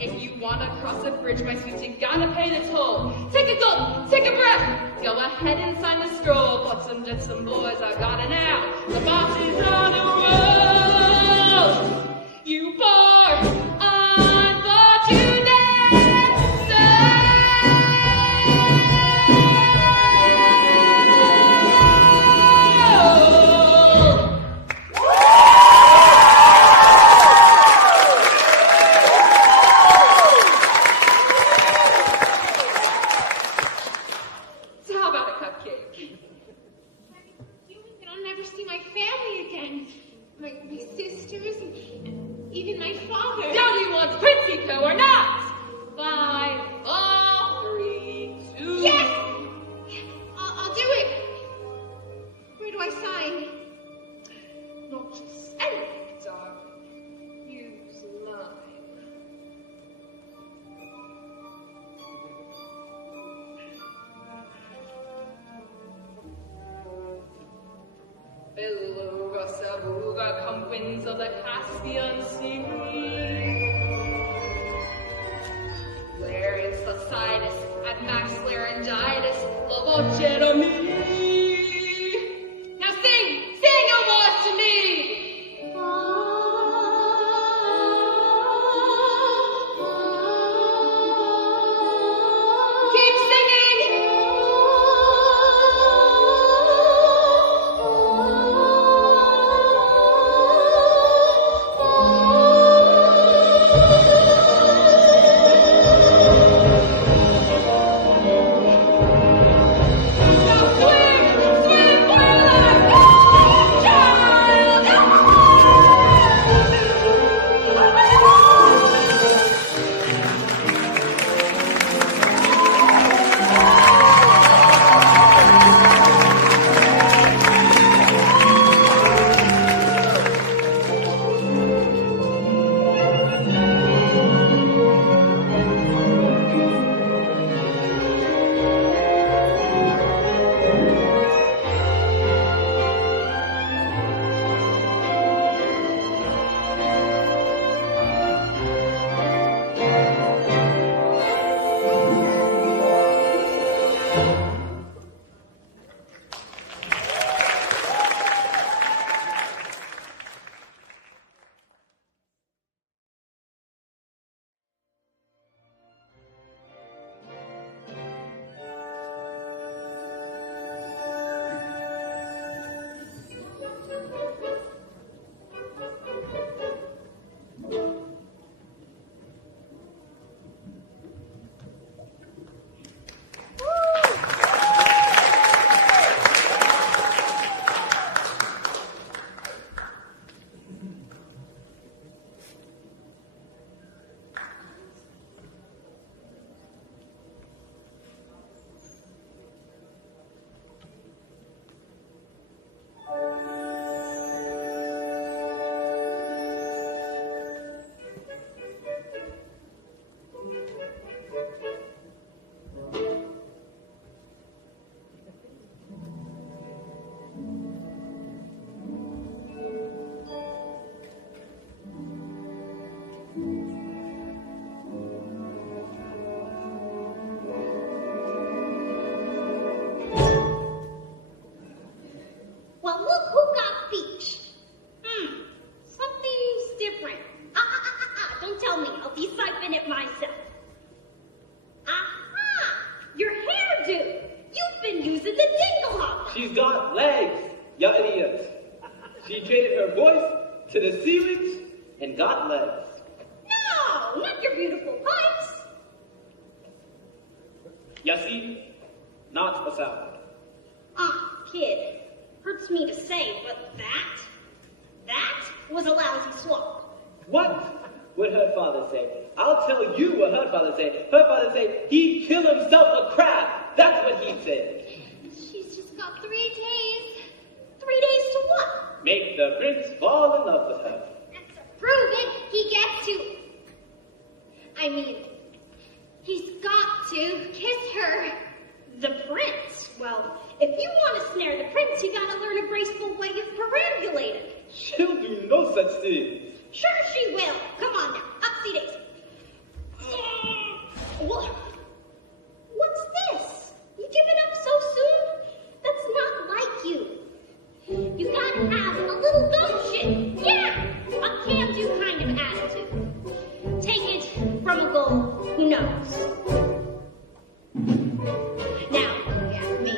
If you wanna cross a bridge, my sweet, you gotta pay the toll. Take a gulp, take a breath. Go ahead and sign the scroll. Put some jets, some boys, I got it now. The box is on the road. You poor unfortunate So how about a cupcake? That I'll never see my family again. My sisters, and even my father. Don't you want Princico or not? 5, 4, 3, 2. Yes! I'll do it. Where do I sign? Not just anything, darling. Use mine. Beluga, Sabuga, come winds of the Caspian Sea. Larynx, fasciitis, at max laryngitis, lobotomy. Now sing your voice to me. Keep singing. Now swing. traded her voice to the ceilings and got legs. No, not your beautiful pipes. You see? Not a sound. Ah, kid, hurts me to say, but that was a lousy swap. What would her father say? I'll tell you what her father said. Her father said he'd kill himself a crab. That's what he said. She's just got 3 days. 3 days to what? Make the prince fall in love with her. And to prove it, he gets to... I mean, he's got to kiss her. The prince. Well, if you want to snare the prince, you gotta learn a graceful way of perambulating. She'll do no such thing. Sure she will. Come on now, upsy daisy. What's this? You give it up so soon? That's not like you. You gotta have a little gumption. Yeah, a can-do kind of attitude. Take it from a goal who knows. Now look at me.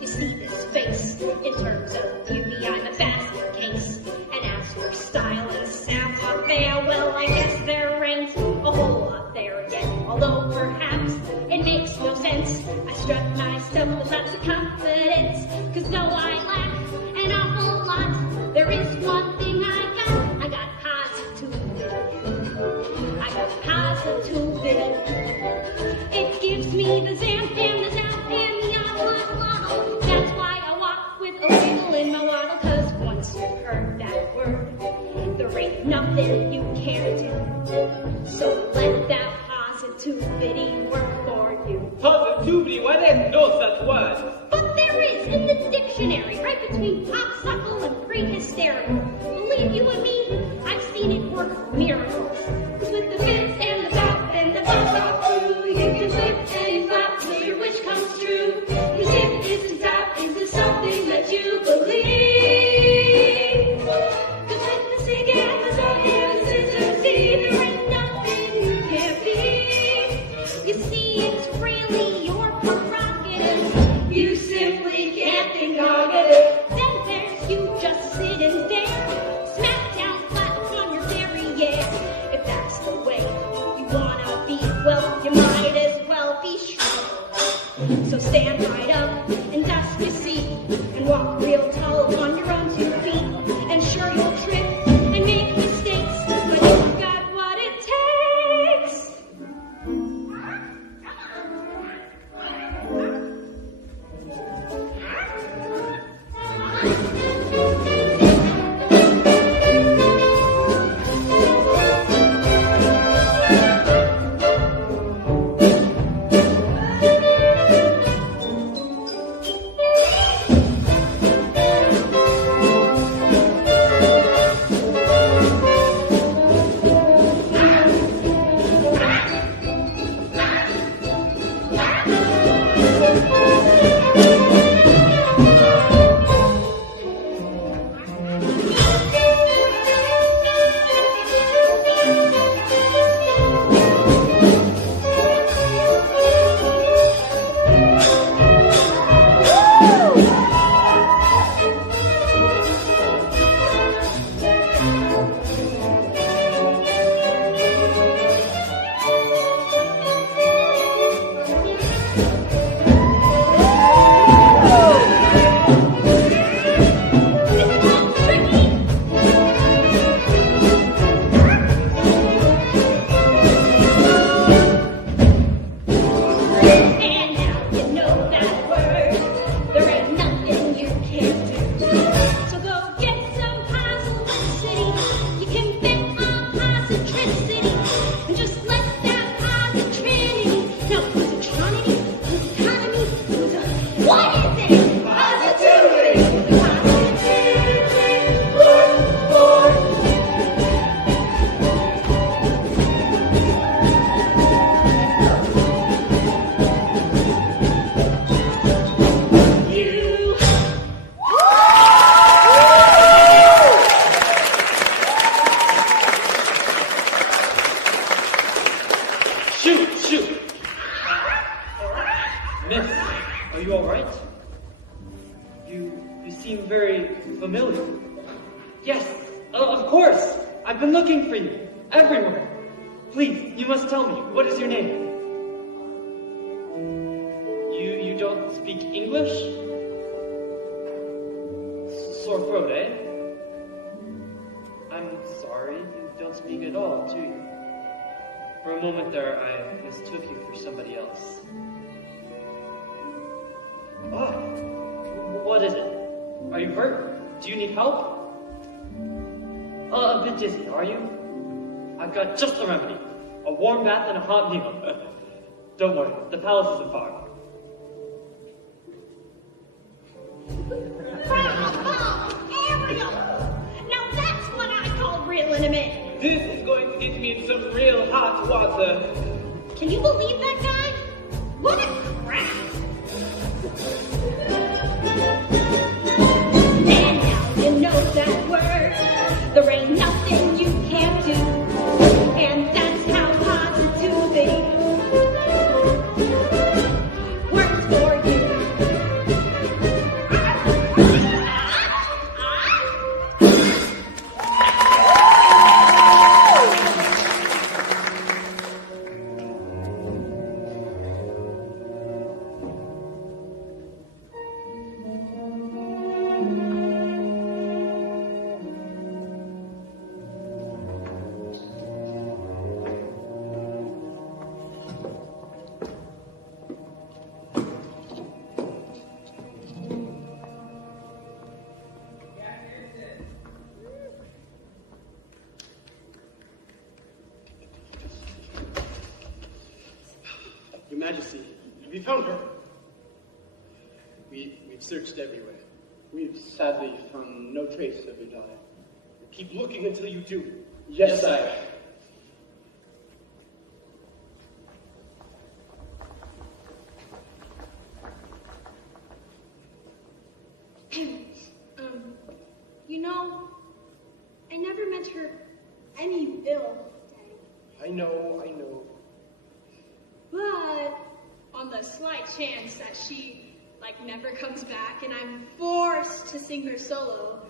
You see this face. In terms of beauty, I'm a basket case. And as for style and savoir-faire, well, I guess there ain't a whole lot there again. Although perhaps it makes no sense. I strut myself with lots of confidence. 'Cause though I lack an awful lot, there is one thing I got. I got positivity. I got positivity. It gives me the zamp and the zap and the odd-lot-lotto. That's why I walk with a wiggle in my waddle. 'Cause once you've heard that word, there ain't nothing you can't do. So let that positivity work for you. Positivity? Why there's no such word? But there is in the dictionary, right between popsicle and pre-hysterical. Believe you and me, I've seen it work miracles. 'Cause with the fits and the bop and the bop, you can flip and flop till your wish comes true. 'Cause if it's tap into something that you believe. 'Cause with the cig and the zog and the scissors, there ain't nothing you can't be. You see, it's really your prerogative. You simply can't think of it. Then there's you just sitting there, smack down flat on your derriere. If that I've been looking for you, everywhere. Please, you must tell me, what is your name? You don't speak English? Sore throat, eh? I'm sorry, you don't speak at all, do you? For a moment there, I mistook you for somebody else. Oh, what is it? Are you hurt? Do you need help? A bit dizzy, are you? I've got just the remedy. A warm bath and a hot meal. Don't worry, the palace isn't far. Ariel! Now that's what I call reeling him in. This is going to get me in some real hot water. Can you believe that guy? What a crap! And now you know that word. There ain't nothing you can't do. And that's how positivity works for you. Your Majesty, have you found her? We've searched everywhere. We've sadly found no trace of your daughter. Keep looking until you do. Yes, sire. You know, I never meant her any ill, Daddy. I know. But on the slight chance that she, never comes back and I'm forced to sing her solo.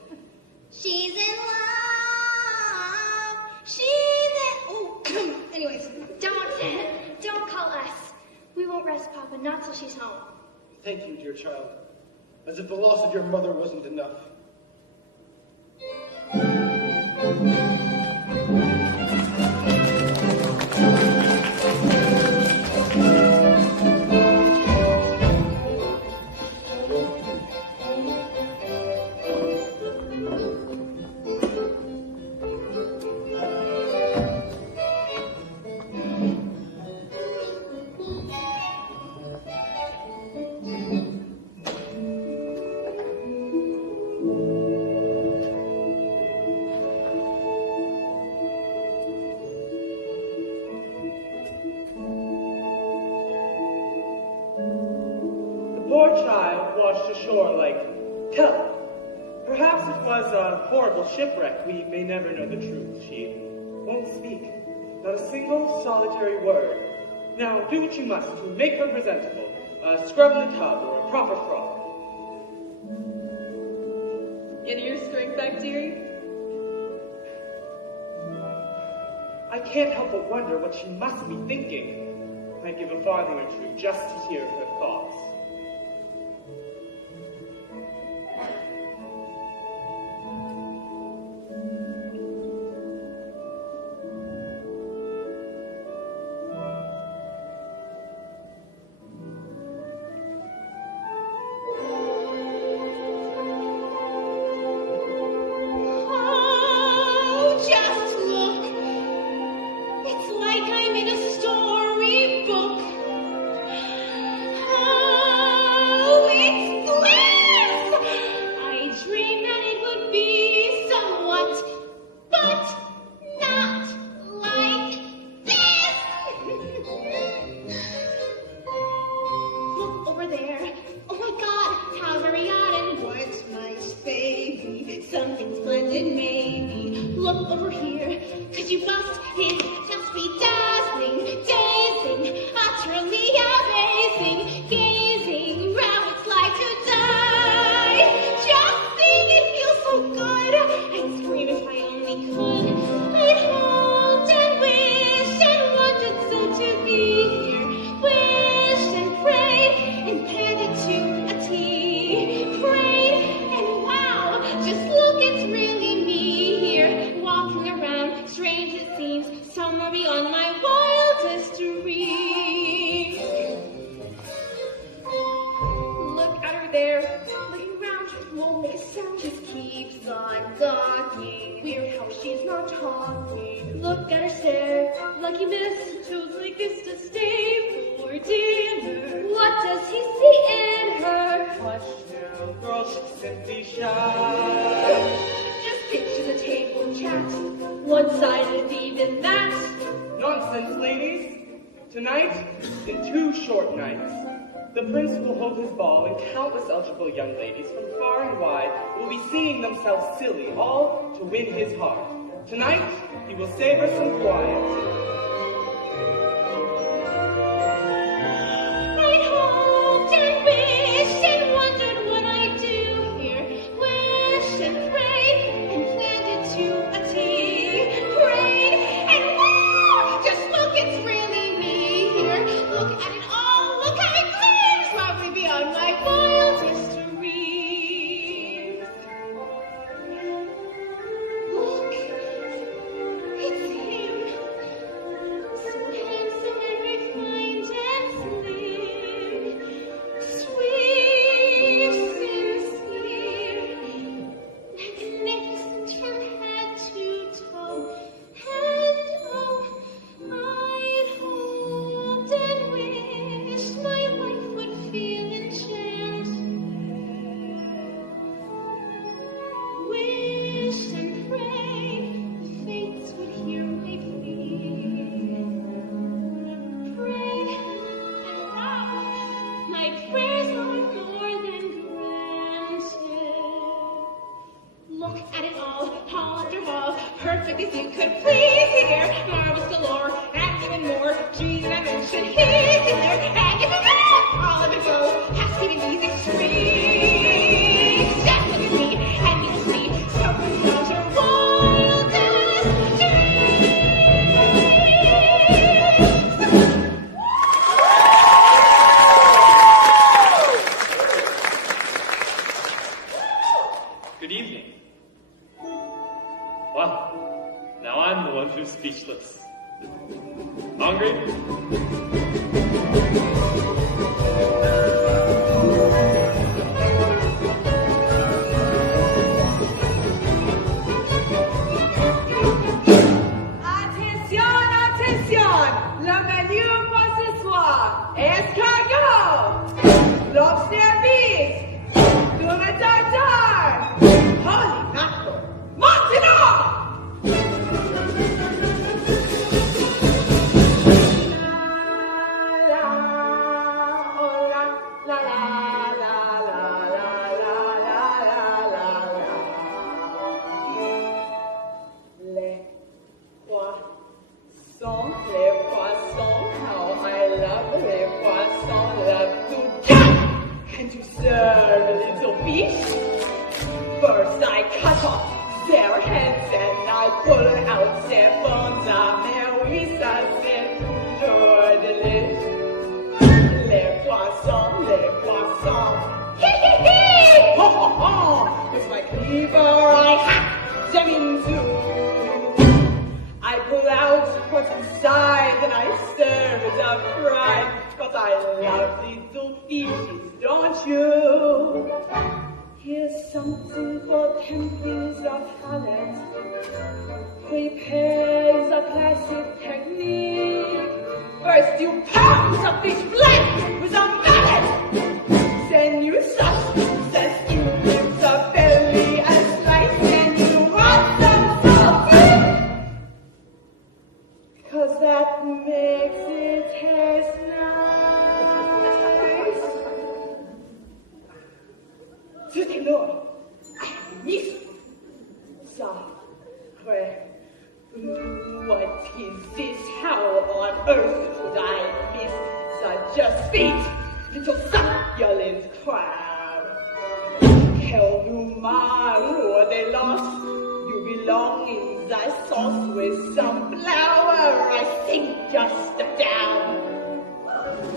She's in love. She's in... Oh, anyways, Don't call us. We won't rest Papa, not till she's home. Thank you, dear child. As if the loss of your mother wasn't enough. Poor child washed ashore like kelp. Perhaps it was a horrible shipwreck. We may never know the truth. She won't speak. Not a single solitary word. Now, do what you must to make her presentable. Scrub the tub or a proper froth. Getting your strength back, dearie? I can't help but wonder what she must be thinking. I'd give a farthing or two just to hear her thoughts. I doggy. Weird how she's not talking. Look at her stare. Lucky miss chose like this to stay for dinner. What does he see in her? Hush now, girl, she's simply shy. Just sit to the table and chat. One-sided even that. Nonsense, ladies. Tonight, in 2 short nights, the prince will hold his ball, and countless eligible young ladies from far and wide will be seeing themselves silly, all to win his heart. Tonight, he will savor some quiet. I'd hoped and wished and wondered what I'd do here. Wished and prayed and planned it to a T. Prayed and wow! Just look, it's really me here. Look at it all, look how it gleams, lovely beyond my wildest dreams. Look, it's him. So handsome and refined and slim, sweet, sincere, magnificent from head to toe, and oh, I'd hoped and wished my life would feel enchanted. Wished and prayed the fates would hear my plea. Prayed and wow, my prayers are more than granted. Look at it all, wonderful, perfect as you could please here. Marvelous galore, and even more. G's and I mentioned he's in there, and even more. All of it goes, past even these extremes. Just look at me, and you'll see, so fulfills your wildest dreams. Good evening. Well, now I'm the one who's speechless. Hungry? Attention, attention! Le menu pour ce soir. Escargot, lobster bisque, tuna tartare, holy mackerel, Montanor! Les poissons, how I love les poissons, love to jump and to serve a little fish. First I cut off their heads and I pull out their bones. Mais oui, ça c'est toujours délicieux. Les poissons, hee hee hee! Ho ho ho! With my cleaver I hack them in two. I pull out what's inside and I serve it up right. But I love little fishes, don't you? Here's something for tempting the palate. Prepares a classic technique. First you pound the fish flat with a mallet. Then you suck, then you lift the belly and slice, and you rot them salted. 'Cause that makes it taste nice. Dites-le, Miss Sacre blue, what is this? How on earth could I miss such a sweet little succulent crab? Quel numéro they lost? You belong in the sauce with some flour, I think just a dab.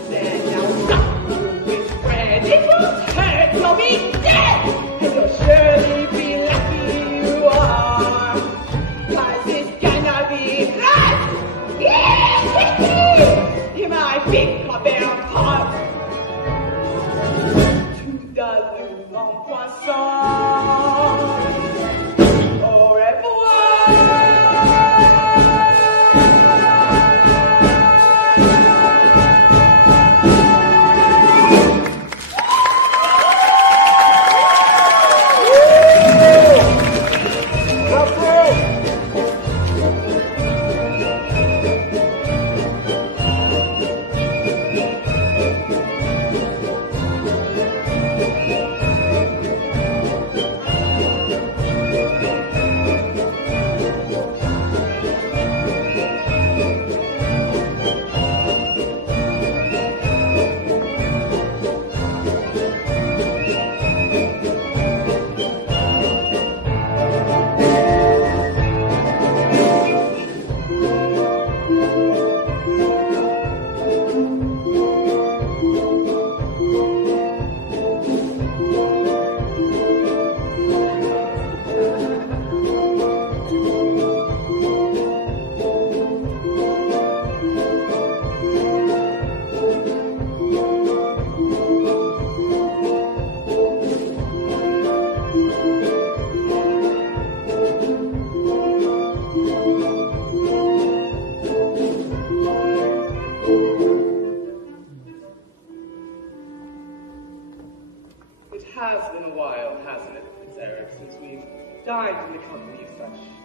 Then I'll suck you with bread, it won't hurt, you'll be dead, and you'll surely be lucky you are, 'cause it's gonna be hot, in my big bear pot. To the Loup en Poisson.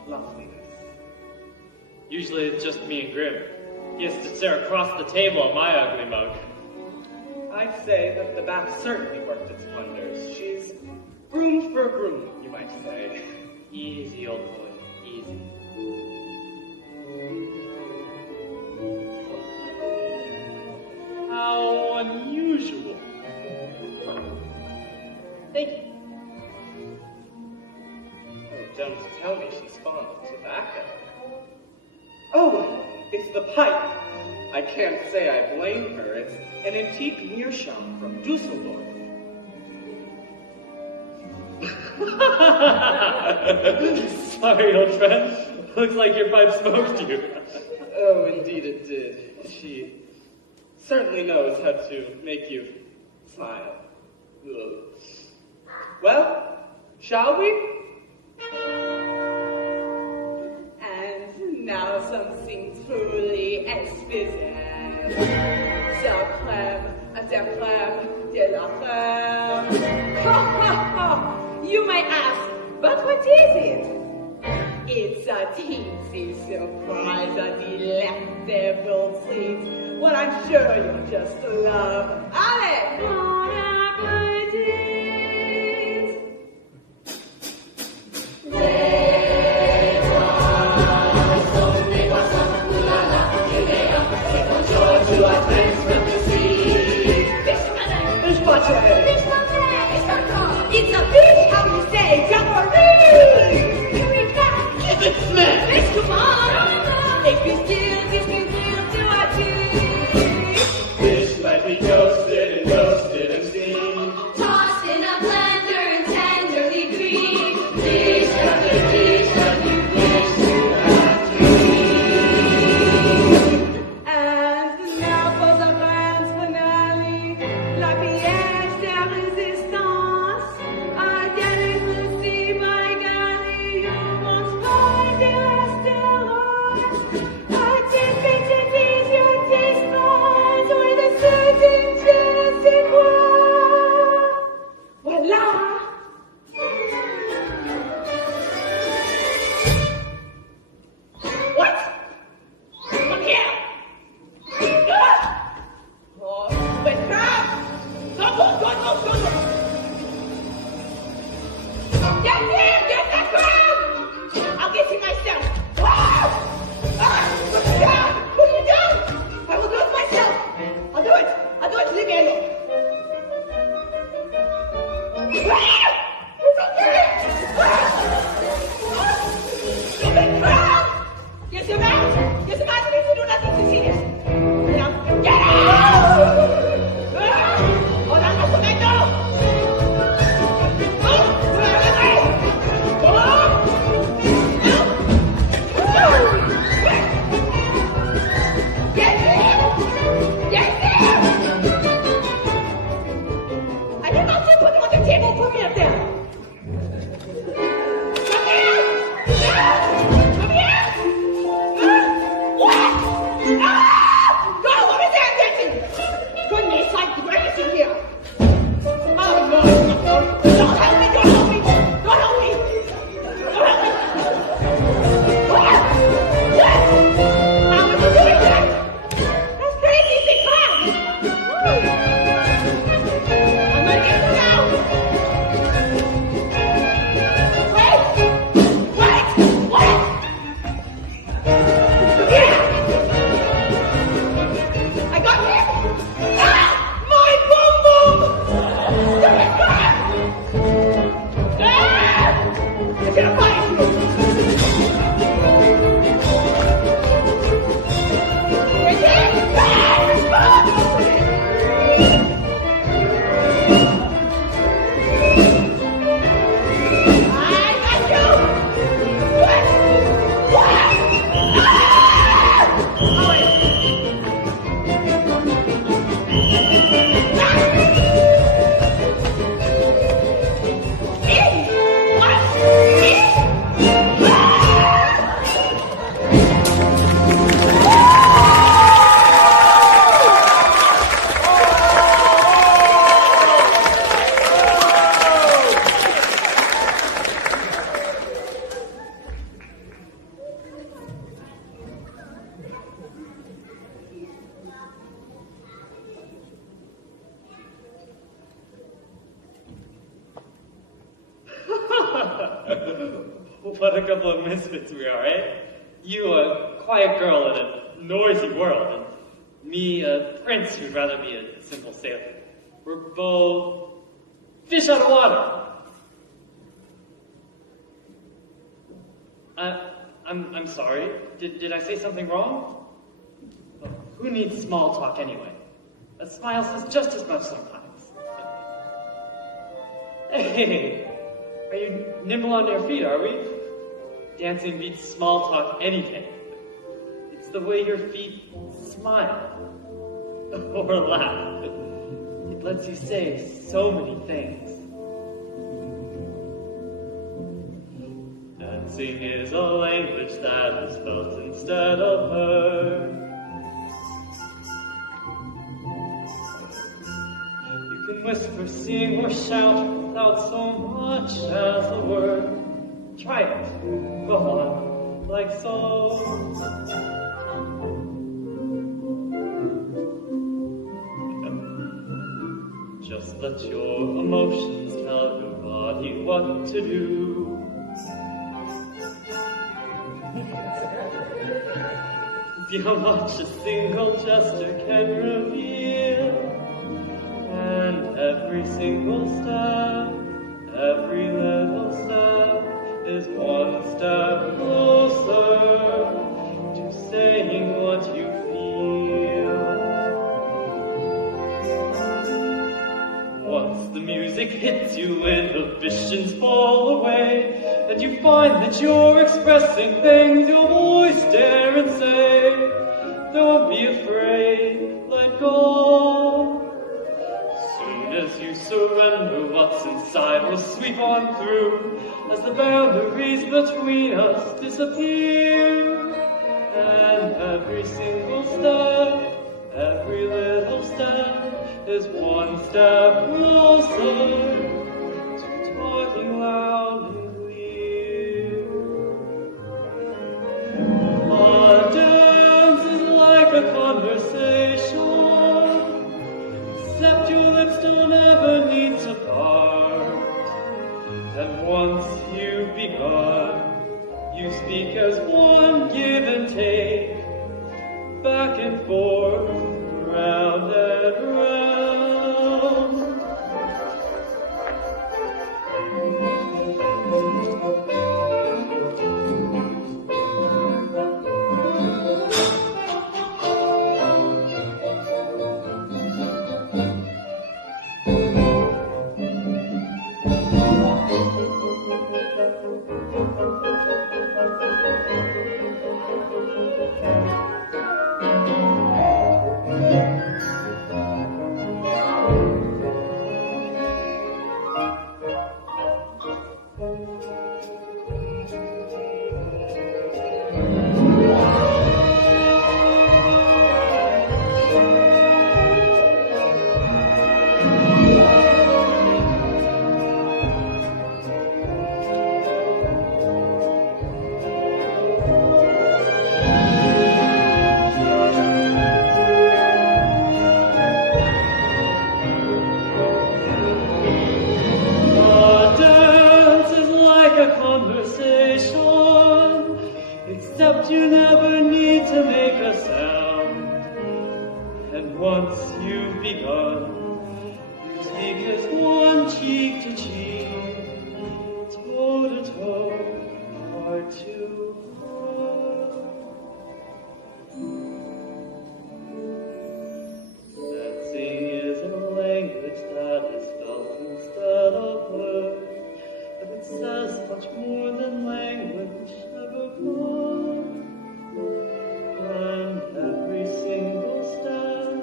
loveliness. Usually it's just me and Grim. He has to stare across the table at my ugly mug. I'd say that the bath certainly worked its wonders. She's groomed for a groom, you might say. Easy, old boy, easy. How unusual. Thank you. Oh, don't tell me she's fond of tobacco. Oh, it's the pipe. I can't say I blame her. It's an antique meerschaum from Dusseldorf. Sorry, old friend. Looks like your pipe smoked you. Oh, indeed it did. She certainly knows how to make you smile. Ugh. Well, shall we? And now something truly exquisite. The crème de la crème. Ha ha ha! You may ask, but what is it? It's a teensy surprise, a delectable treat. What I'm sure you'll just love. Allez! Bon appétit! It's a fish, how you say, jamboree! Hurry back! Give it smack! Fish, come on! If you still, if you will, do I do? Fish lightly toasted and roasted and steamed. Tossed in a blender and tenderly creamed. Dish after dish that you wish to have dreamed. And now for the grand finale, la pièce de résistance. Again it will see by golly, you won't find the restaurant. A tidbit is your distance with a certain je sais quoi. Voila! What? Come here! Oh, but crap! Go! Get here! Get that crab! I'll get you myself! Wow! What are you doing? I will do it myself! I'll do it! Leave me alone! It's okay! Stupid crab! Get him out! Get him out if you do nothing to see this! Now, get out! Hold on, no tomato! I did not just put them on the table. Put me up there. Come here! Come here! What? What a couple of misfits we are, eh? You, a quiet girl in a noisy world, and me, a prince who'd rather be a simple sailor. We're both fish out of water. I'm sorry. Did I say something wrong? Oh, who needs small talk anyway? A smile says just as much sometimes. Hey, are you nimble on your feet, are we? Dancing beats small talk any day. It's the way your feet smile or laugh. It lets you say so many things. Dancing is a language that is felt instead of heard. You can whisper, sing, or shout without so much as a word. Try it. Go on, like so. Just let your emotions tell your body what to do. Beyond much a single gesture can reveal, and every single step, every little step is one step closer to saying what you feel. Once the music hits you, inhibitions fall away, and you find that you're expressing things your voice dare and say. Don't be afraid, let go. Soon as you surrender, what's inside will sweep on through, as the boundaries between us disappear. And every single step, every little step, is one step closer to talking loud and clear. A dance is like a conversation, except your lips don't ever need to part. And once you've begun, you speak as one, give and take, back and forth, round and round. Except you never need to make a sound. And once you've begun, you speak as one, cheek to cheek, toe to toe, heart to heart. Dancing is a language that is felt instead of heard, but it says much more than language ever could. And every single step,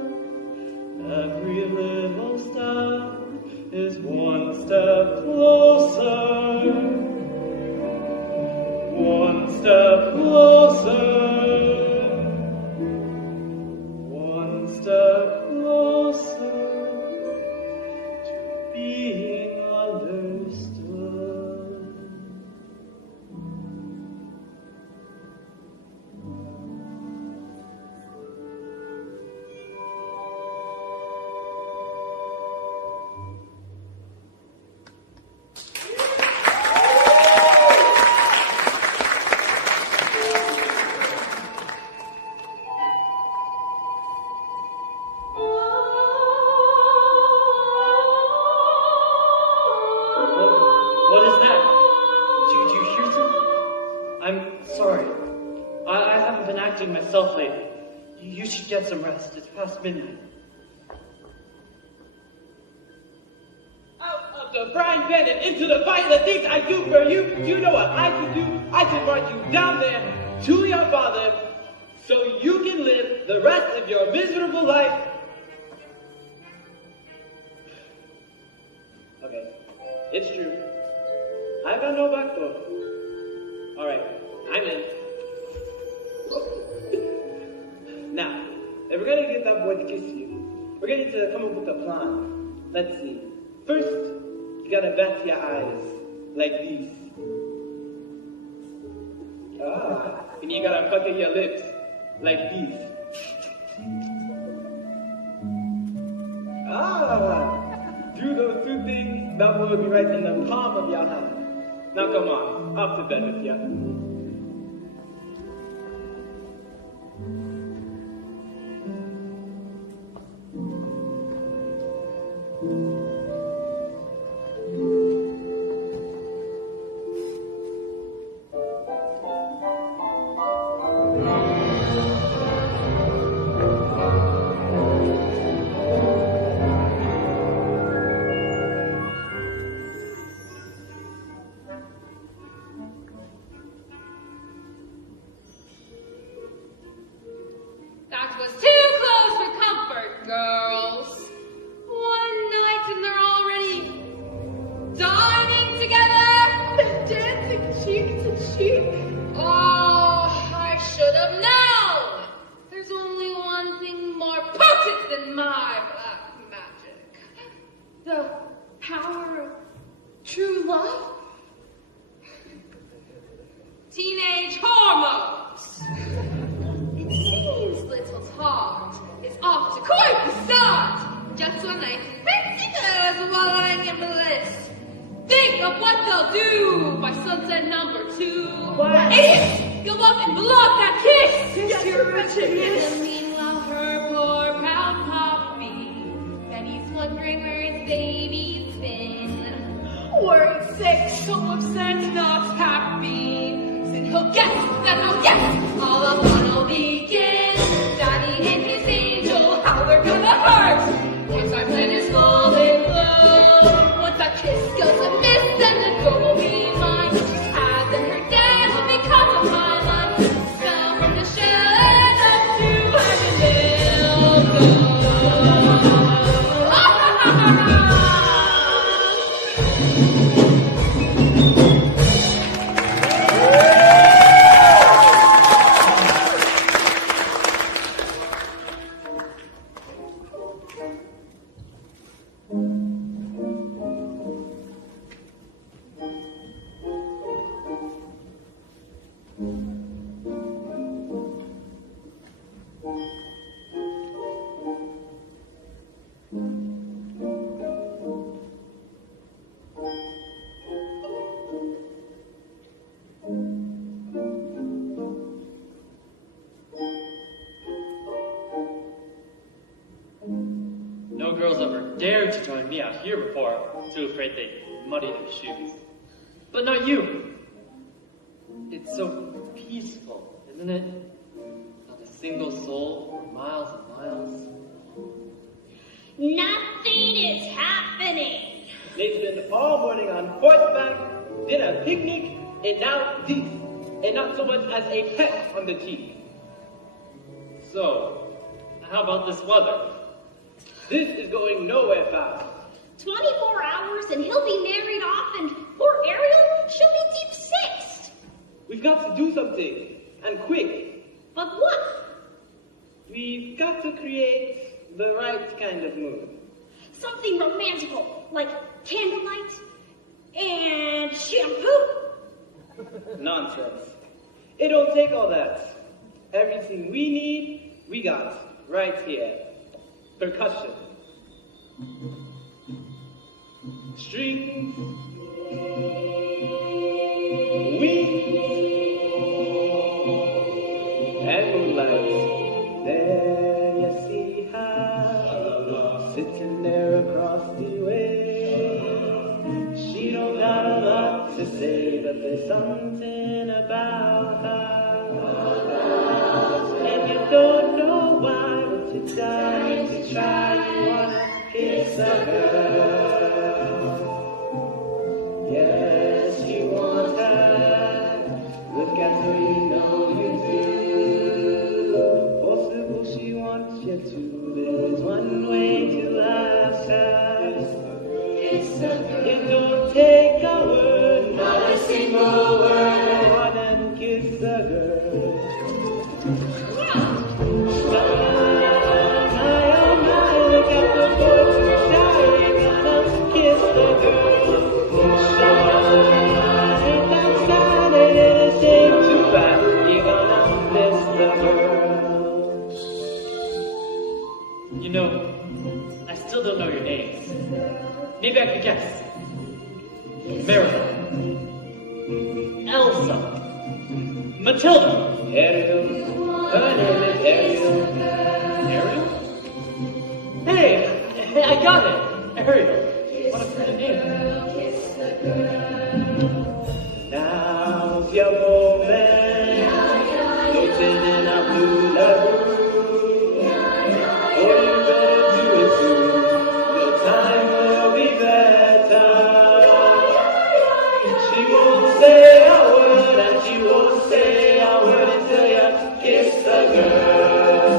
every little step is one step closer, one step closer, one step closer to being understood. I haven't been acting myself lately. You should get some rest. It's past midnight. Out of the frying pan and into the fire, the things I do for you. You know what I can do? I can march you down there to your father so you can live the rest of your miserable life. Okay, it's true. I've got no backbone. Alright, I'm in. Now, if we're gonna get that boy to kiss you, we're gonna need to come up with a plan. Let's see. First, you gotta bat your eyes like these. And you gotta pucker your lips like these. Do those two things, that boy will be right in the palm of your hand. Now come on, up to bed with ya. That was too close for comfort, girls. One night and they're already dining together and dancing cheek to cheek. Oh, I should have known. There's only one thing more potent than my black magic. The power of true love. Teenage hormones. Seems little heart is off to quite the start. Just when they fancy those wallowing in bliss. Think of what they'll do by sunset number 2. What? Idiots! Go up and block that kiss! Kiss your wretchedness. And meanwhile, her poor proud poppy, Benny's wondering where his baby's been. Worried, sick, full of sense, not happy. Soon he'll guess that oh yes, all of one'll begin. Daddy and his angel, how they're gonna hurt. Once our plan is fall in love. Once that kiss goes amiss, then the girl will be mine. As in her dad will become of my life. Fell from the shed up to heaven they'll go. No girls ever dared to join me out here before, too afraid they'd muddy their shoes. But not you. It's so peaceful, isn't it? Not a single soul for miles and miles. Nothing is happening. They've been all morning on horseback, did a picnic, and now this. And not so much as a peck on the cheek. So, how about this weather? This is going nowhere fast. 24 hours and he'll be married off, and poor Ariel, she'll be deep sixth. We've got to do something, and quick. But what? We've got to create the right kind of mood. Something romantical, like candlelight and shampoo. Nonsense. It don't take all that. Everything we need, we got right here. Percussion. Strings. Wings. And moonlight. There you see her, sitting there across the way. She don't got a lot to say, but there's something about her kiss a girl. Yes, you want her. Look at her, you know you do. Possible she wants you to. There's one way to ask her. Kiss a girl. It don't take a word, Not a single word. more than kiss a girl. Look at the boys shine, gonna kiss the girl. Shine, that's shining, and it ain't too bad. You're gonna miss the girl. You know, I still don't know your names. Maybe I could guess. Maribel. Elsa. Matilda. Ariel, her name is Ariel. Ariel? Hey, I got it. Ariel. What a pretty name. Now's your moment. Floating in a blue lagoon. All you better do is soon. Your time will be better. She won't say a word, and she won't say a word until you kiss the girl.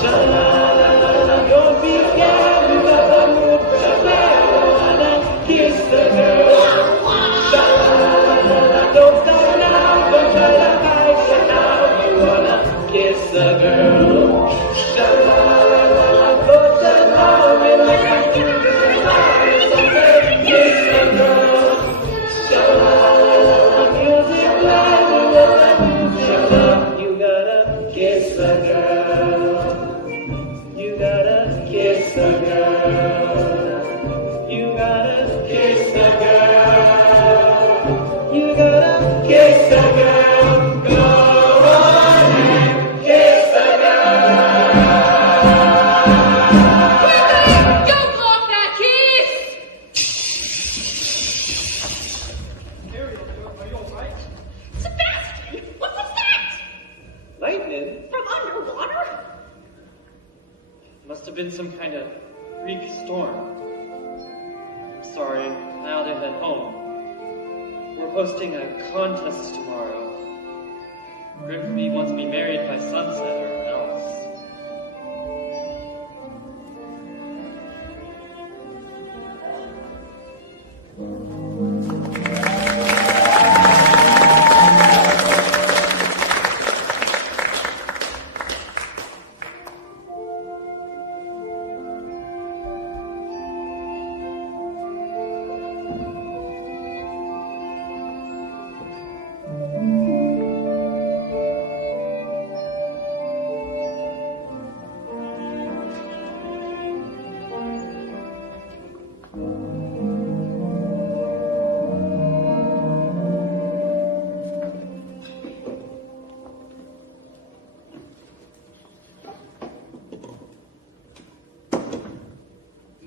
Sha-la-la-la-la, don't be scared, you got the mood to kiss the girl. Sha-la-la-la-la, don't stop now, don't try to hide it now. You wanna kiss the girl. Sha-la-la-la-la, put the love in the kiss the girl. Sha-la-la-la-la, music playing with the music. You gotta kiss the girl. You gotta kiss the girl. You gotta kiss the girl. You gotta kiss the girl. Go on and kiss the girl. Don't block that kiss! Ariel, are you alright? Sebastian, what's that? Lightning? From underwater? Must have been some kind of freak storm. I'm sorry, I ought to head home. We're hosting a contest tomorrow. Grimsby wants me married by sunset or else.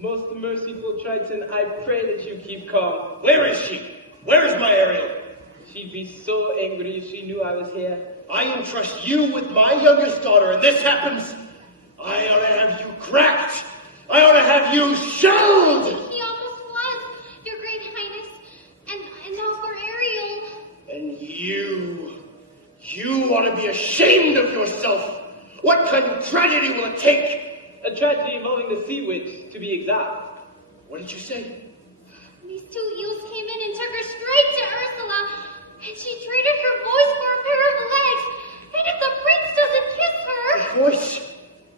Most merciful Triton, I pray that you keep calm. Where is she? Where is my Ariel? She'd be so angry if she knew I was here. I entrust you with my youngest daughter, and this happens. I ought to have you cracked. I ought to have you shelled. He almost was, Your Great Highness. And now for Ariel. And you ought to be ashamed of yourself. What kind of tragedy will it take? A tragedy involving the sea witch, to be exact. What did you say? These two eels came in and took her straight to Ursula. And she traded her voice for a pair of legs. And if the prince doesn't kiss her... Her voice?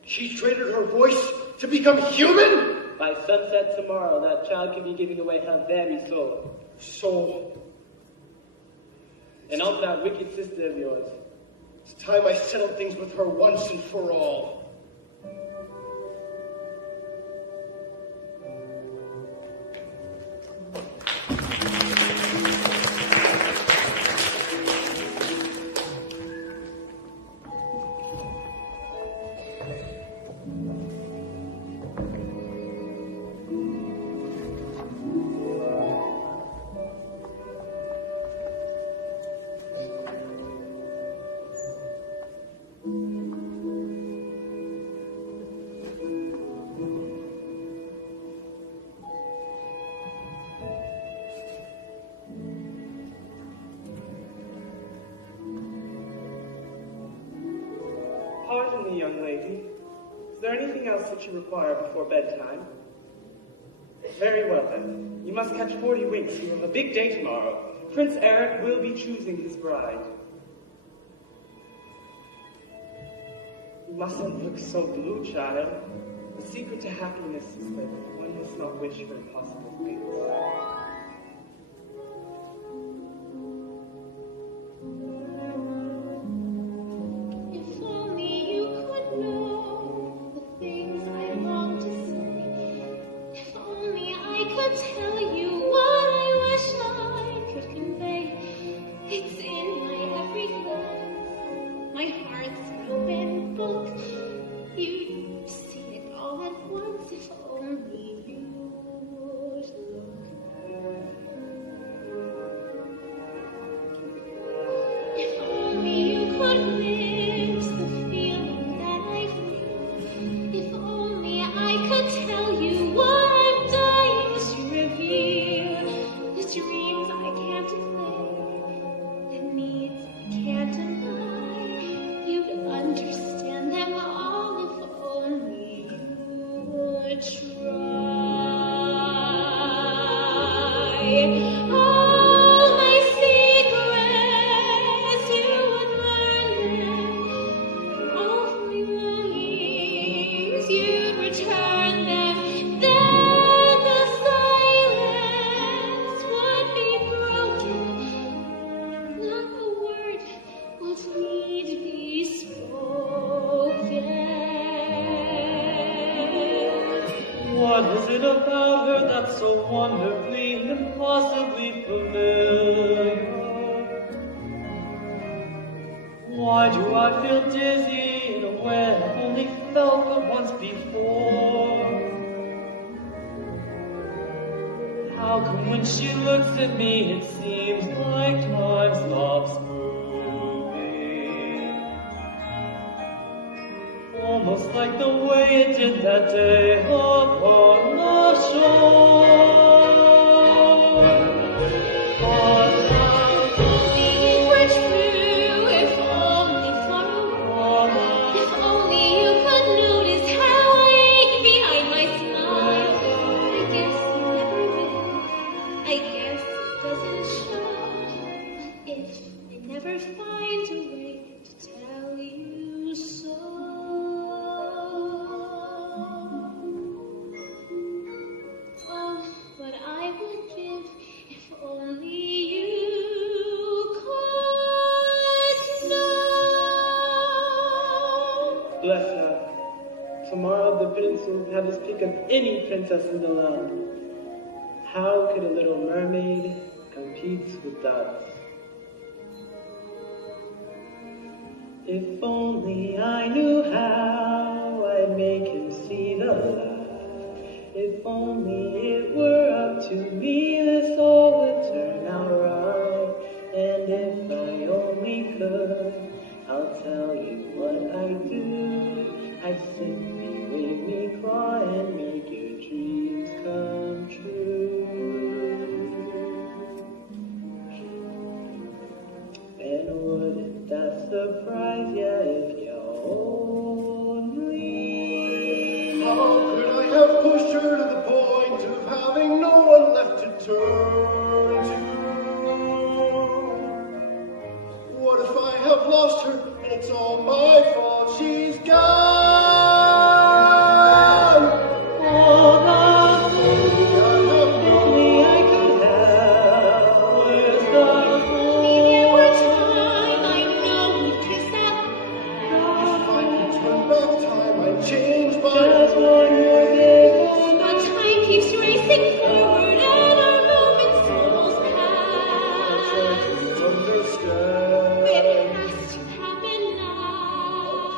She traded her voice to become human? By sunset tomorrow, that child can be giving away her very soul. Soul. And also that wicked sister of yours. It's time I settled things with her once and for all. Pardon me, young lady. Is there anything else that you require before bedtime? Very well, then. You must catch 40 winks. You have a big day tomorrow. Prince Eric will be choosing his bride. You mustn't look so blue, child. The secret to happiness is that one must not wish for impossible things. If only you could know the things I long to say. If only I could tell you what I wish I could convey. It's in my every glance. My heart's an open book. You'd see it all at once if only you would look. If only you could glimpse the feeling that I feel. If only I could tell you what I'm dying to reveal. The dreams I can't declare, the needs I can't deny. You'd understand them all if only you would try. All my secrets, you would learn them. All my longings, you'd return them. Then the silence would be broken. Not a word would need be spoken. What is it about her that's so wonderfully, impossibly familiar? Why do I feel dizzy in a way I've only felt but once before? How come when she looks at me it seems like time stops moving? Almost like the way it did that day upon the shore. But now If only it were true, if only for a while. If only you could notice how I ache behind my smile. I guess you never will. I guess it doesn't show. But if I never find a way to tell you so. Oh, what I would give if only you could know. Bless her. Tomorrow the prince will have his pick of any princess in the land. How could a little mermaid compete with that? If only I knew how I'd make him see the light. If only it were up to me, this all would turn out right. And if I only could, I'll tell you what I do. I'd simply wave me claw and make your dreams come true. And wouldn't that surprise ya if you only How could I have pushed her to the point of having no one left to turn to? What if I have lost her and it's all my fault? She's gone. all the only I could have? where's the If there were time, I know we'd kiss that If I could turn back time, I'd change my Just one more day. But time keeps racing forward and our moments almost pass. understand. It has to happen now.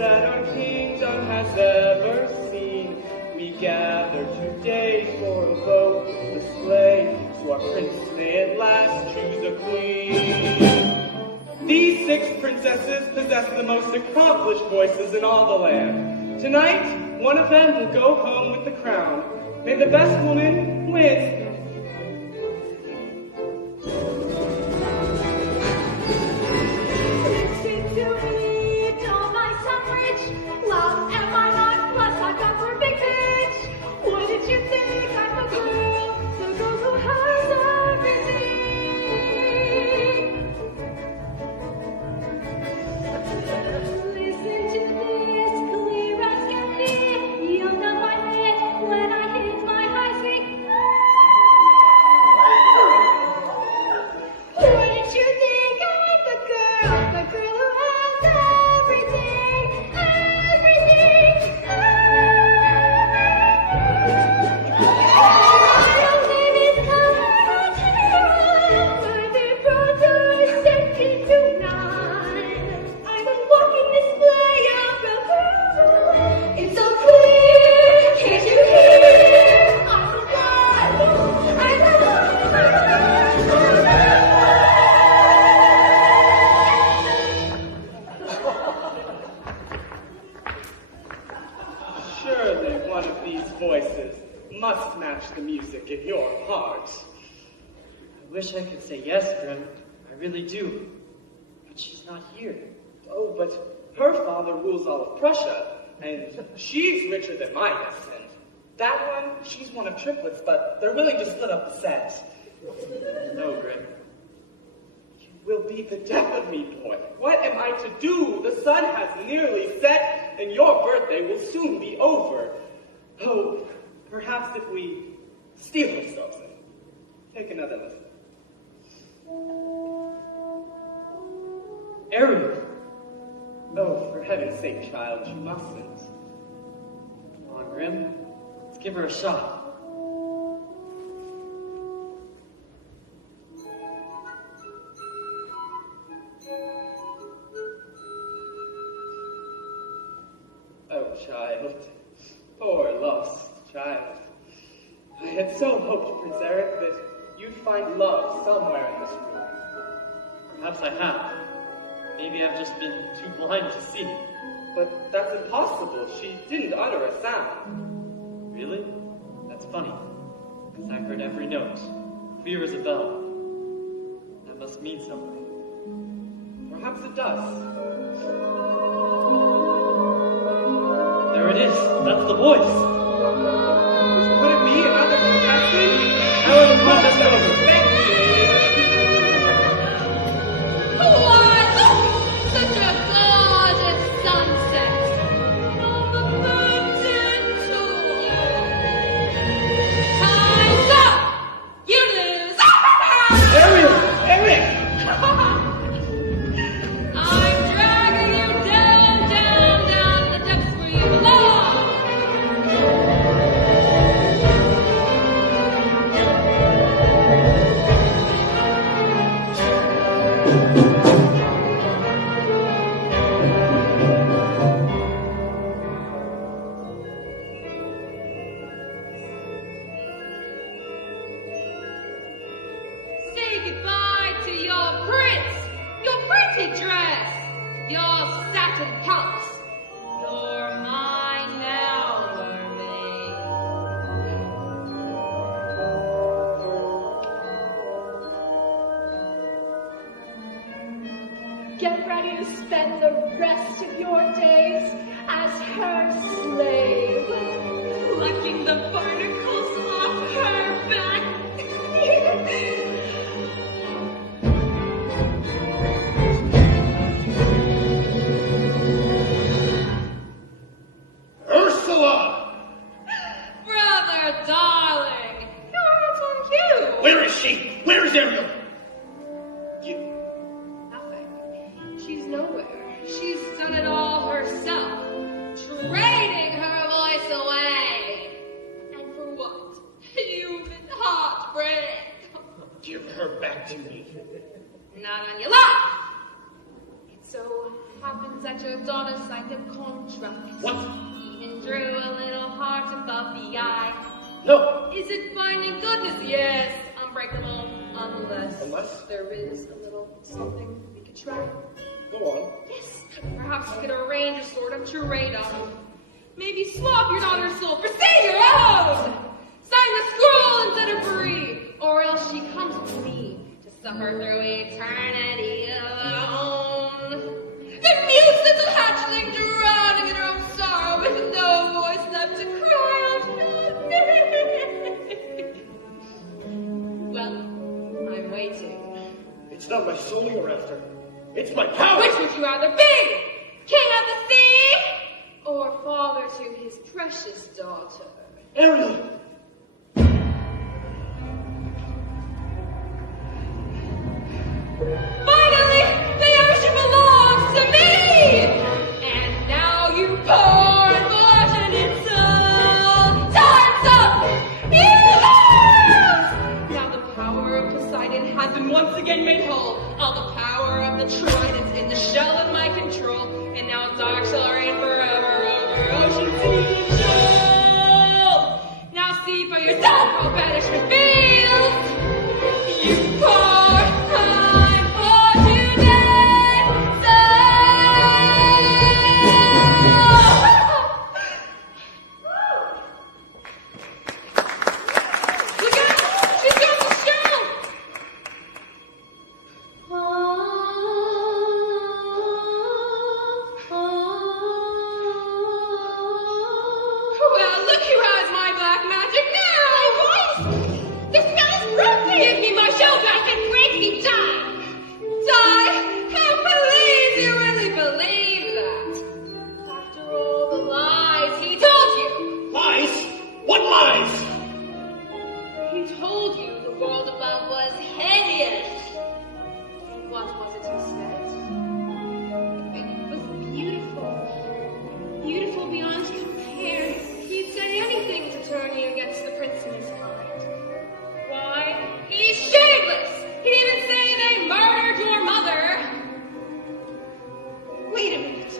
that our kingdom has ever seen. We gather today for a vote display, so our prince may at last choose a queen. These 6 princesses possess the most accomplished voices in all the land. Tonight, one of them will go home with the crown. May the best woman win. Listen to me, don't I sound rich? Well, am I not? Plus I've got perfect pitch. What did you think? I'm a girl, the girl who has everything. Listen to this, clear as can be. You'll know I meant when I hit my high speed. What did you think? I'm the girl who has everything, everything, everything. My name is Cameron. My dear brother said it tonight. I'm a walking display of the world. It's so clear, can't you hear? I'm alive. I'm Surely one of these voices must match the music in your heart. I wish I could say yes, Grim. I really do. But she's not here. Oh, but her father rules all of Prussia, and she's richer than Midas, and that one, she's one of triplets, but they're willing to split up the set. No, Grim. You will be the death of me, boy. What am I to do? The sun has nearly set, and your birthday will soon be over. Oh, perhaps if we steal ourselves and take another listen. Ariel! Oh, for heaven's sake, child, you mustn't. Come on, Grim. Let's give her a shot. Oh, child. Poor lost child. I had so hoped, Prince Eric, that you'd find love somewhere in this room. Perhaps I have. Maybe I've just been too blind to see. But that's impossible. She didn't utter a sound. Really? That's funny. Because I heard every note. Clear as a bell. That must mean something. Perhaps it does. There it is. That's the voice. Could it be another contestant? How are the contests over? Thank you. Why, look! Such a gorgeous sunset on the mountain top. Time's up! You lose! Ariel! Ariel! I'm dragging you down, down, down the depths where you belong. Say goodbye to your prince, your pretty dress, your satin pumps. You're mine now, mermaid. Get ready to spend the rest of your days as her slave. Plucking the barnacles off her back. Ursula! Brother, darling, your eyes on you. Where is she? Where is Ariel? Nothing. She's nowhere. She's done it all herself, trading her voice away. And for what? Human heartbreak. Give her back to me. Not on your life. It's so happens that your daughter signed a contract. What? Even drew a little heart above the eye. No. Is it finding goodness? Yes, unbreakable, unless there is a little something we could try. Go on. Yes, perhaps we could arrange a sort of trade-off. Maybe swap your daughter's soul for say your own! Sign the scroll and set her free! Or else she comes with me to suffer through eternity alone. The mute little hatchling drowning in her own sorrow with no voice left to cry out. Well, I'm waiting. It's not my soul you're after. It's my power! Which would you rather be? King of the sea? Or father to his precious daughter? Ariel! Finally, the ocean belongs to me! And now you pour and wash in its soul. Time's up! You lose! Now the power of Poseidon has been once again made whole. All the power of the tridents in the shell of my control. And now dark shall reign forever over ocean, sea, and shoal. Now see for yourself how banishment feels. You pour time for today. Look out! She's got the shell! Well, look who has my black magic now! My voice! The spell is broken! Give me my shell back and break me, die! Die? How please you really believe that? After all the lies he told you! Lies? What lies? He told you the world above was hideous. What was it he said? It was beautiful. Beautiful beyond compare. He'd say anything to turn you against the prince and his kind. Why? He's shameless! He'd even say they murdered your mother! Wait a minute.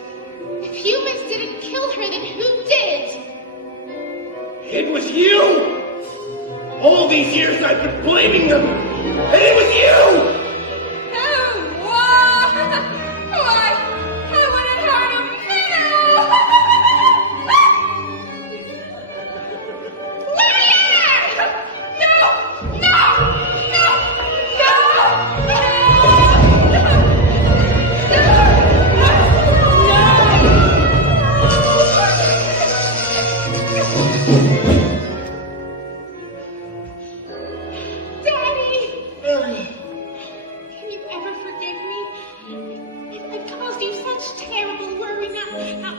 If humans didn't kill her, then who did? It was you! All these years I've been blaming them, and it was you! Oh, why? Why? I wouldn't hurt a Liar! No! No! No! No! Daddy! Ariel! Can you ever forgive me? If I've caused you such terrible worry, not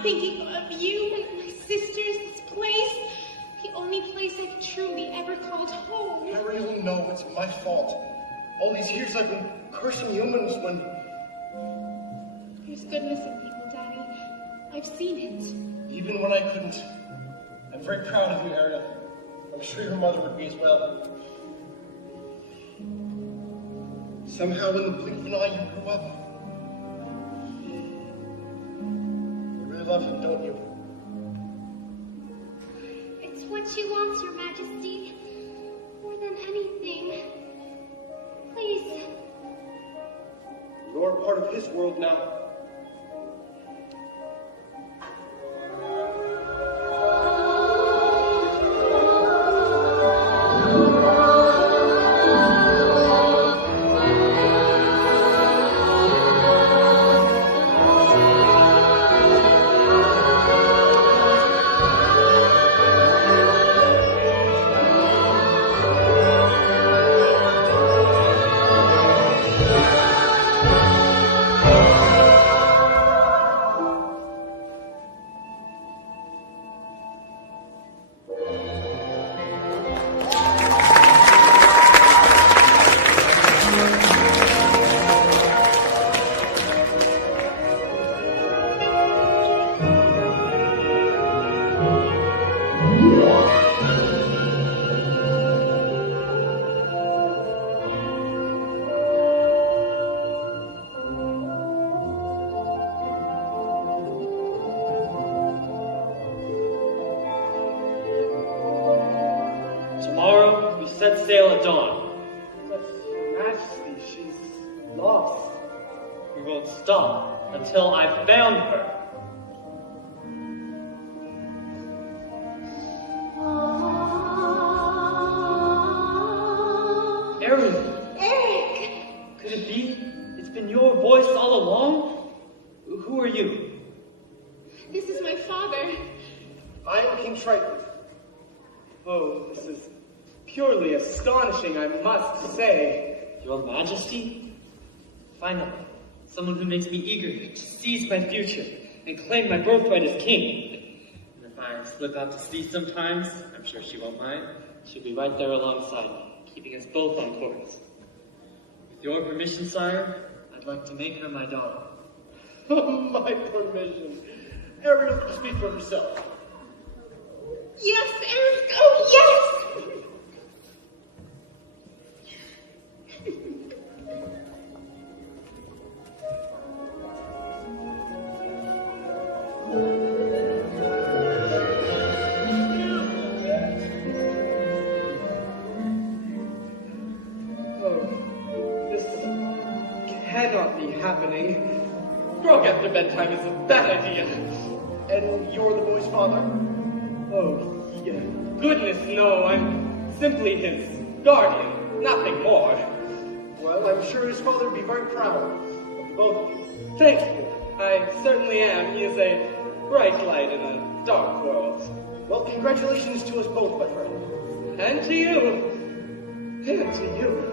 thinking of you and my sisters, this place, the only place I've truly ever called home. Ariel, no, it's my fault. All these years I've been cursing humans when... There's goodness in people, Daddy. I've seen it. Even when I couldn't. I'm very proud of you, Ariel. I'm sure your mother would be as well. Somehow in the blink of an eye you grew up. You really love him, don't you? It's what she wants, Your Majesty. More than anything. Please. You're part of his world now. set sail at dawn. But, Your Majesty, she's lost. We won't stop until I've found her. Ariel! Eric! Could it be? It's been your voice all along? Who are you? This is my father. I am King Triton. Oh, this is purely astonishing, I must say. Your Majesty? Finally, someone who makes me eager to seize my future and claim my birthright as king. And if I slip out to sea sometimes, I'm sure she won't mind. She'll be right there alongside me, keeping us both on course. With your permission, sire, I'd like to make her my daughter. My permission. Ariel can speak for herself. Yes, Eric. Oh, yes! Cannot be happening. Grog after bedtime is a bad idea. And you're the boy's father? Oh, yeah. Goodness, no. I'm simply his guardian, nothing more. Well, I'm sure his father would be very proud of the both of you. Thank you. I certainly am. He is a bright light in a dark world. Well, congratulations to us both, my friend. And to you. And to you.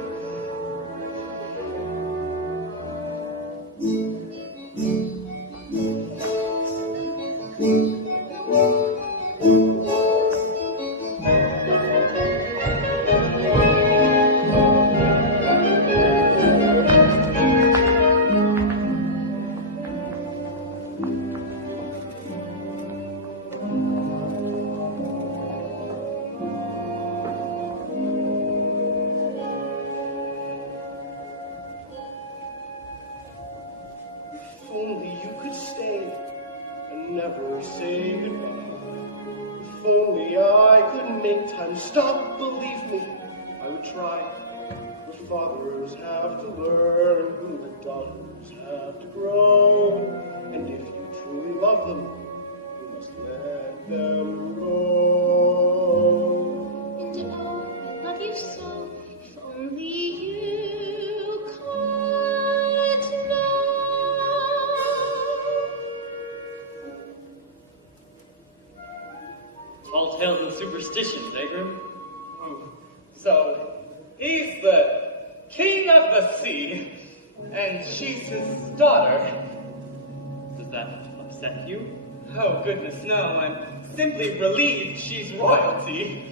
If only you could stay and never say goodbye. If only I could make time stop, believe me, I would try. The fathers have to learn, the daughters have to grow. And if you truly love them, you must let them go. And oh, I love you so. If only you could know. Tall tales and superstitions, eh, Grim? So, he's the king of the sea, and she's his daughter. Does that upset you? Oh, goodness, no. I'm simply relieved she's royalty.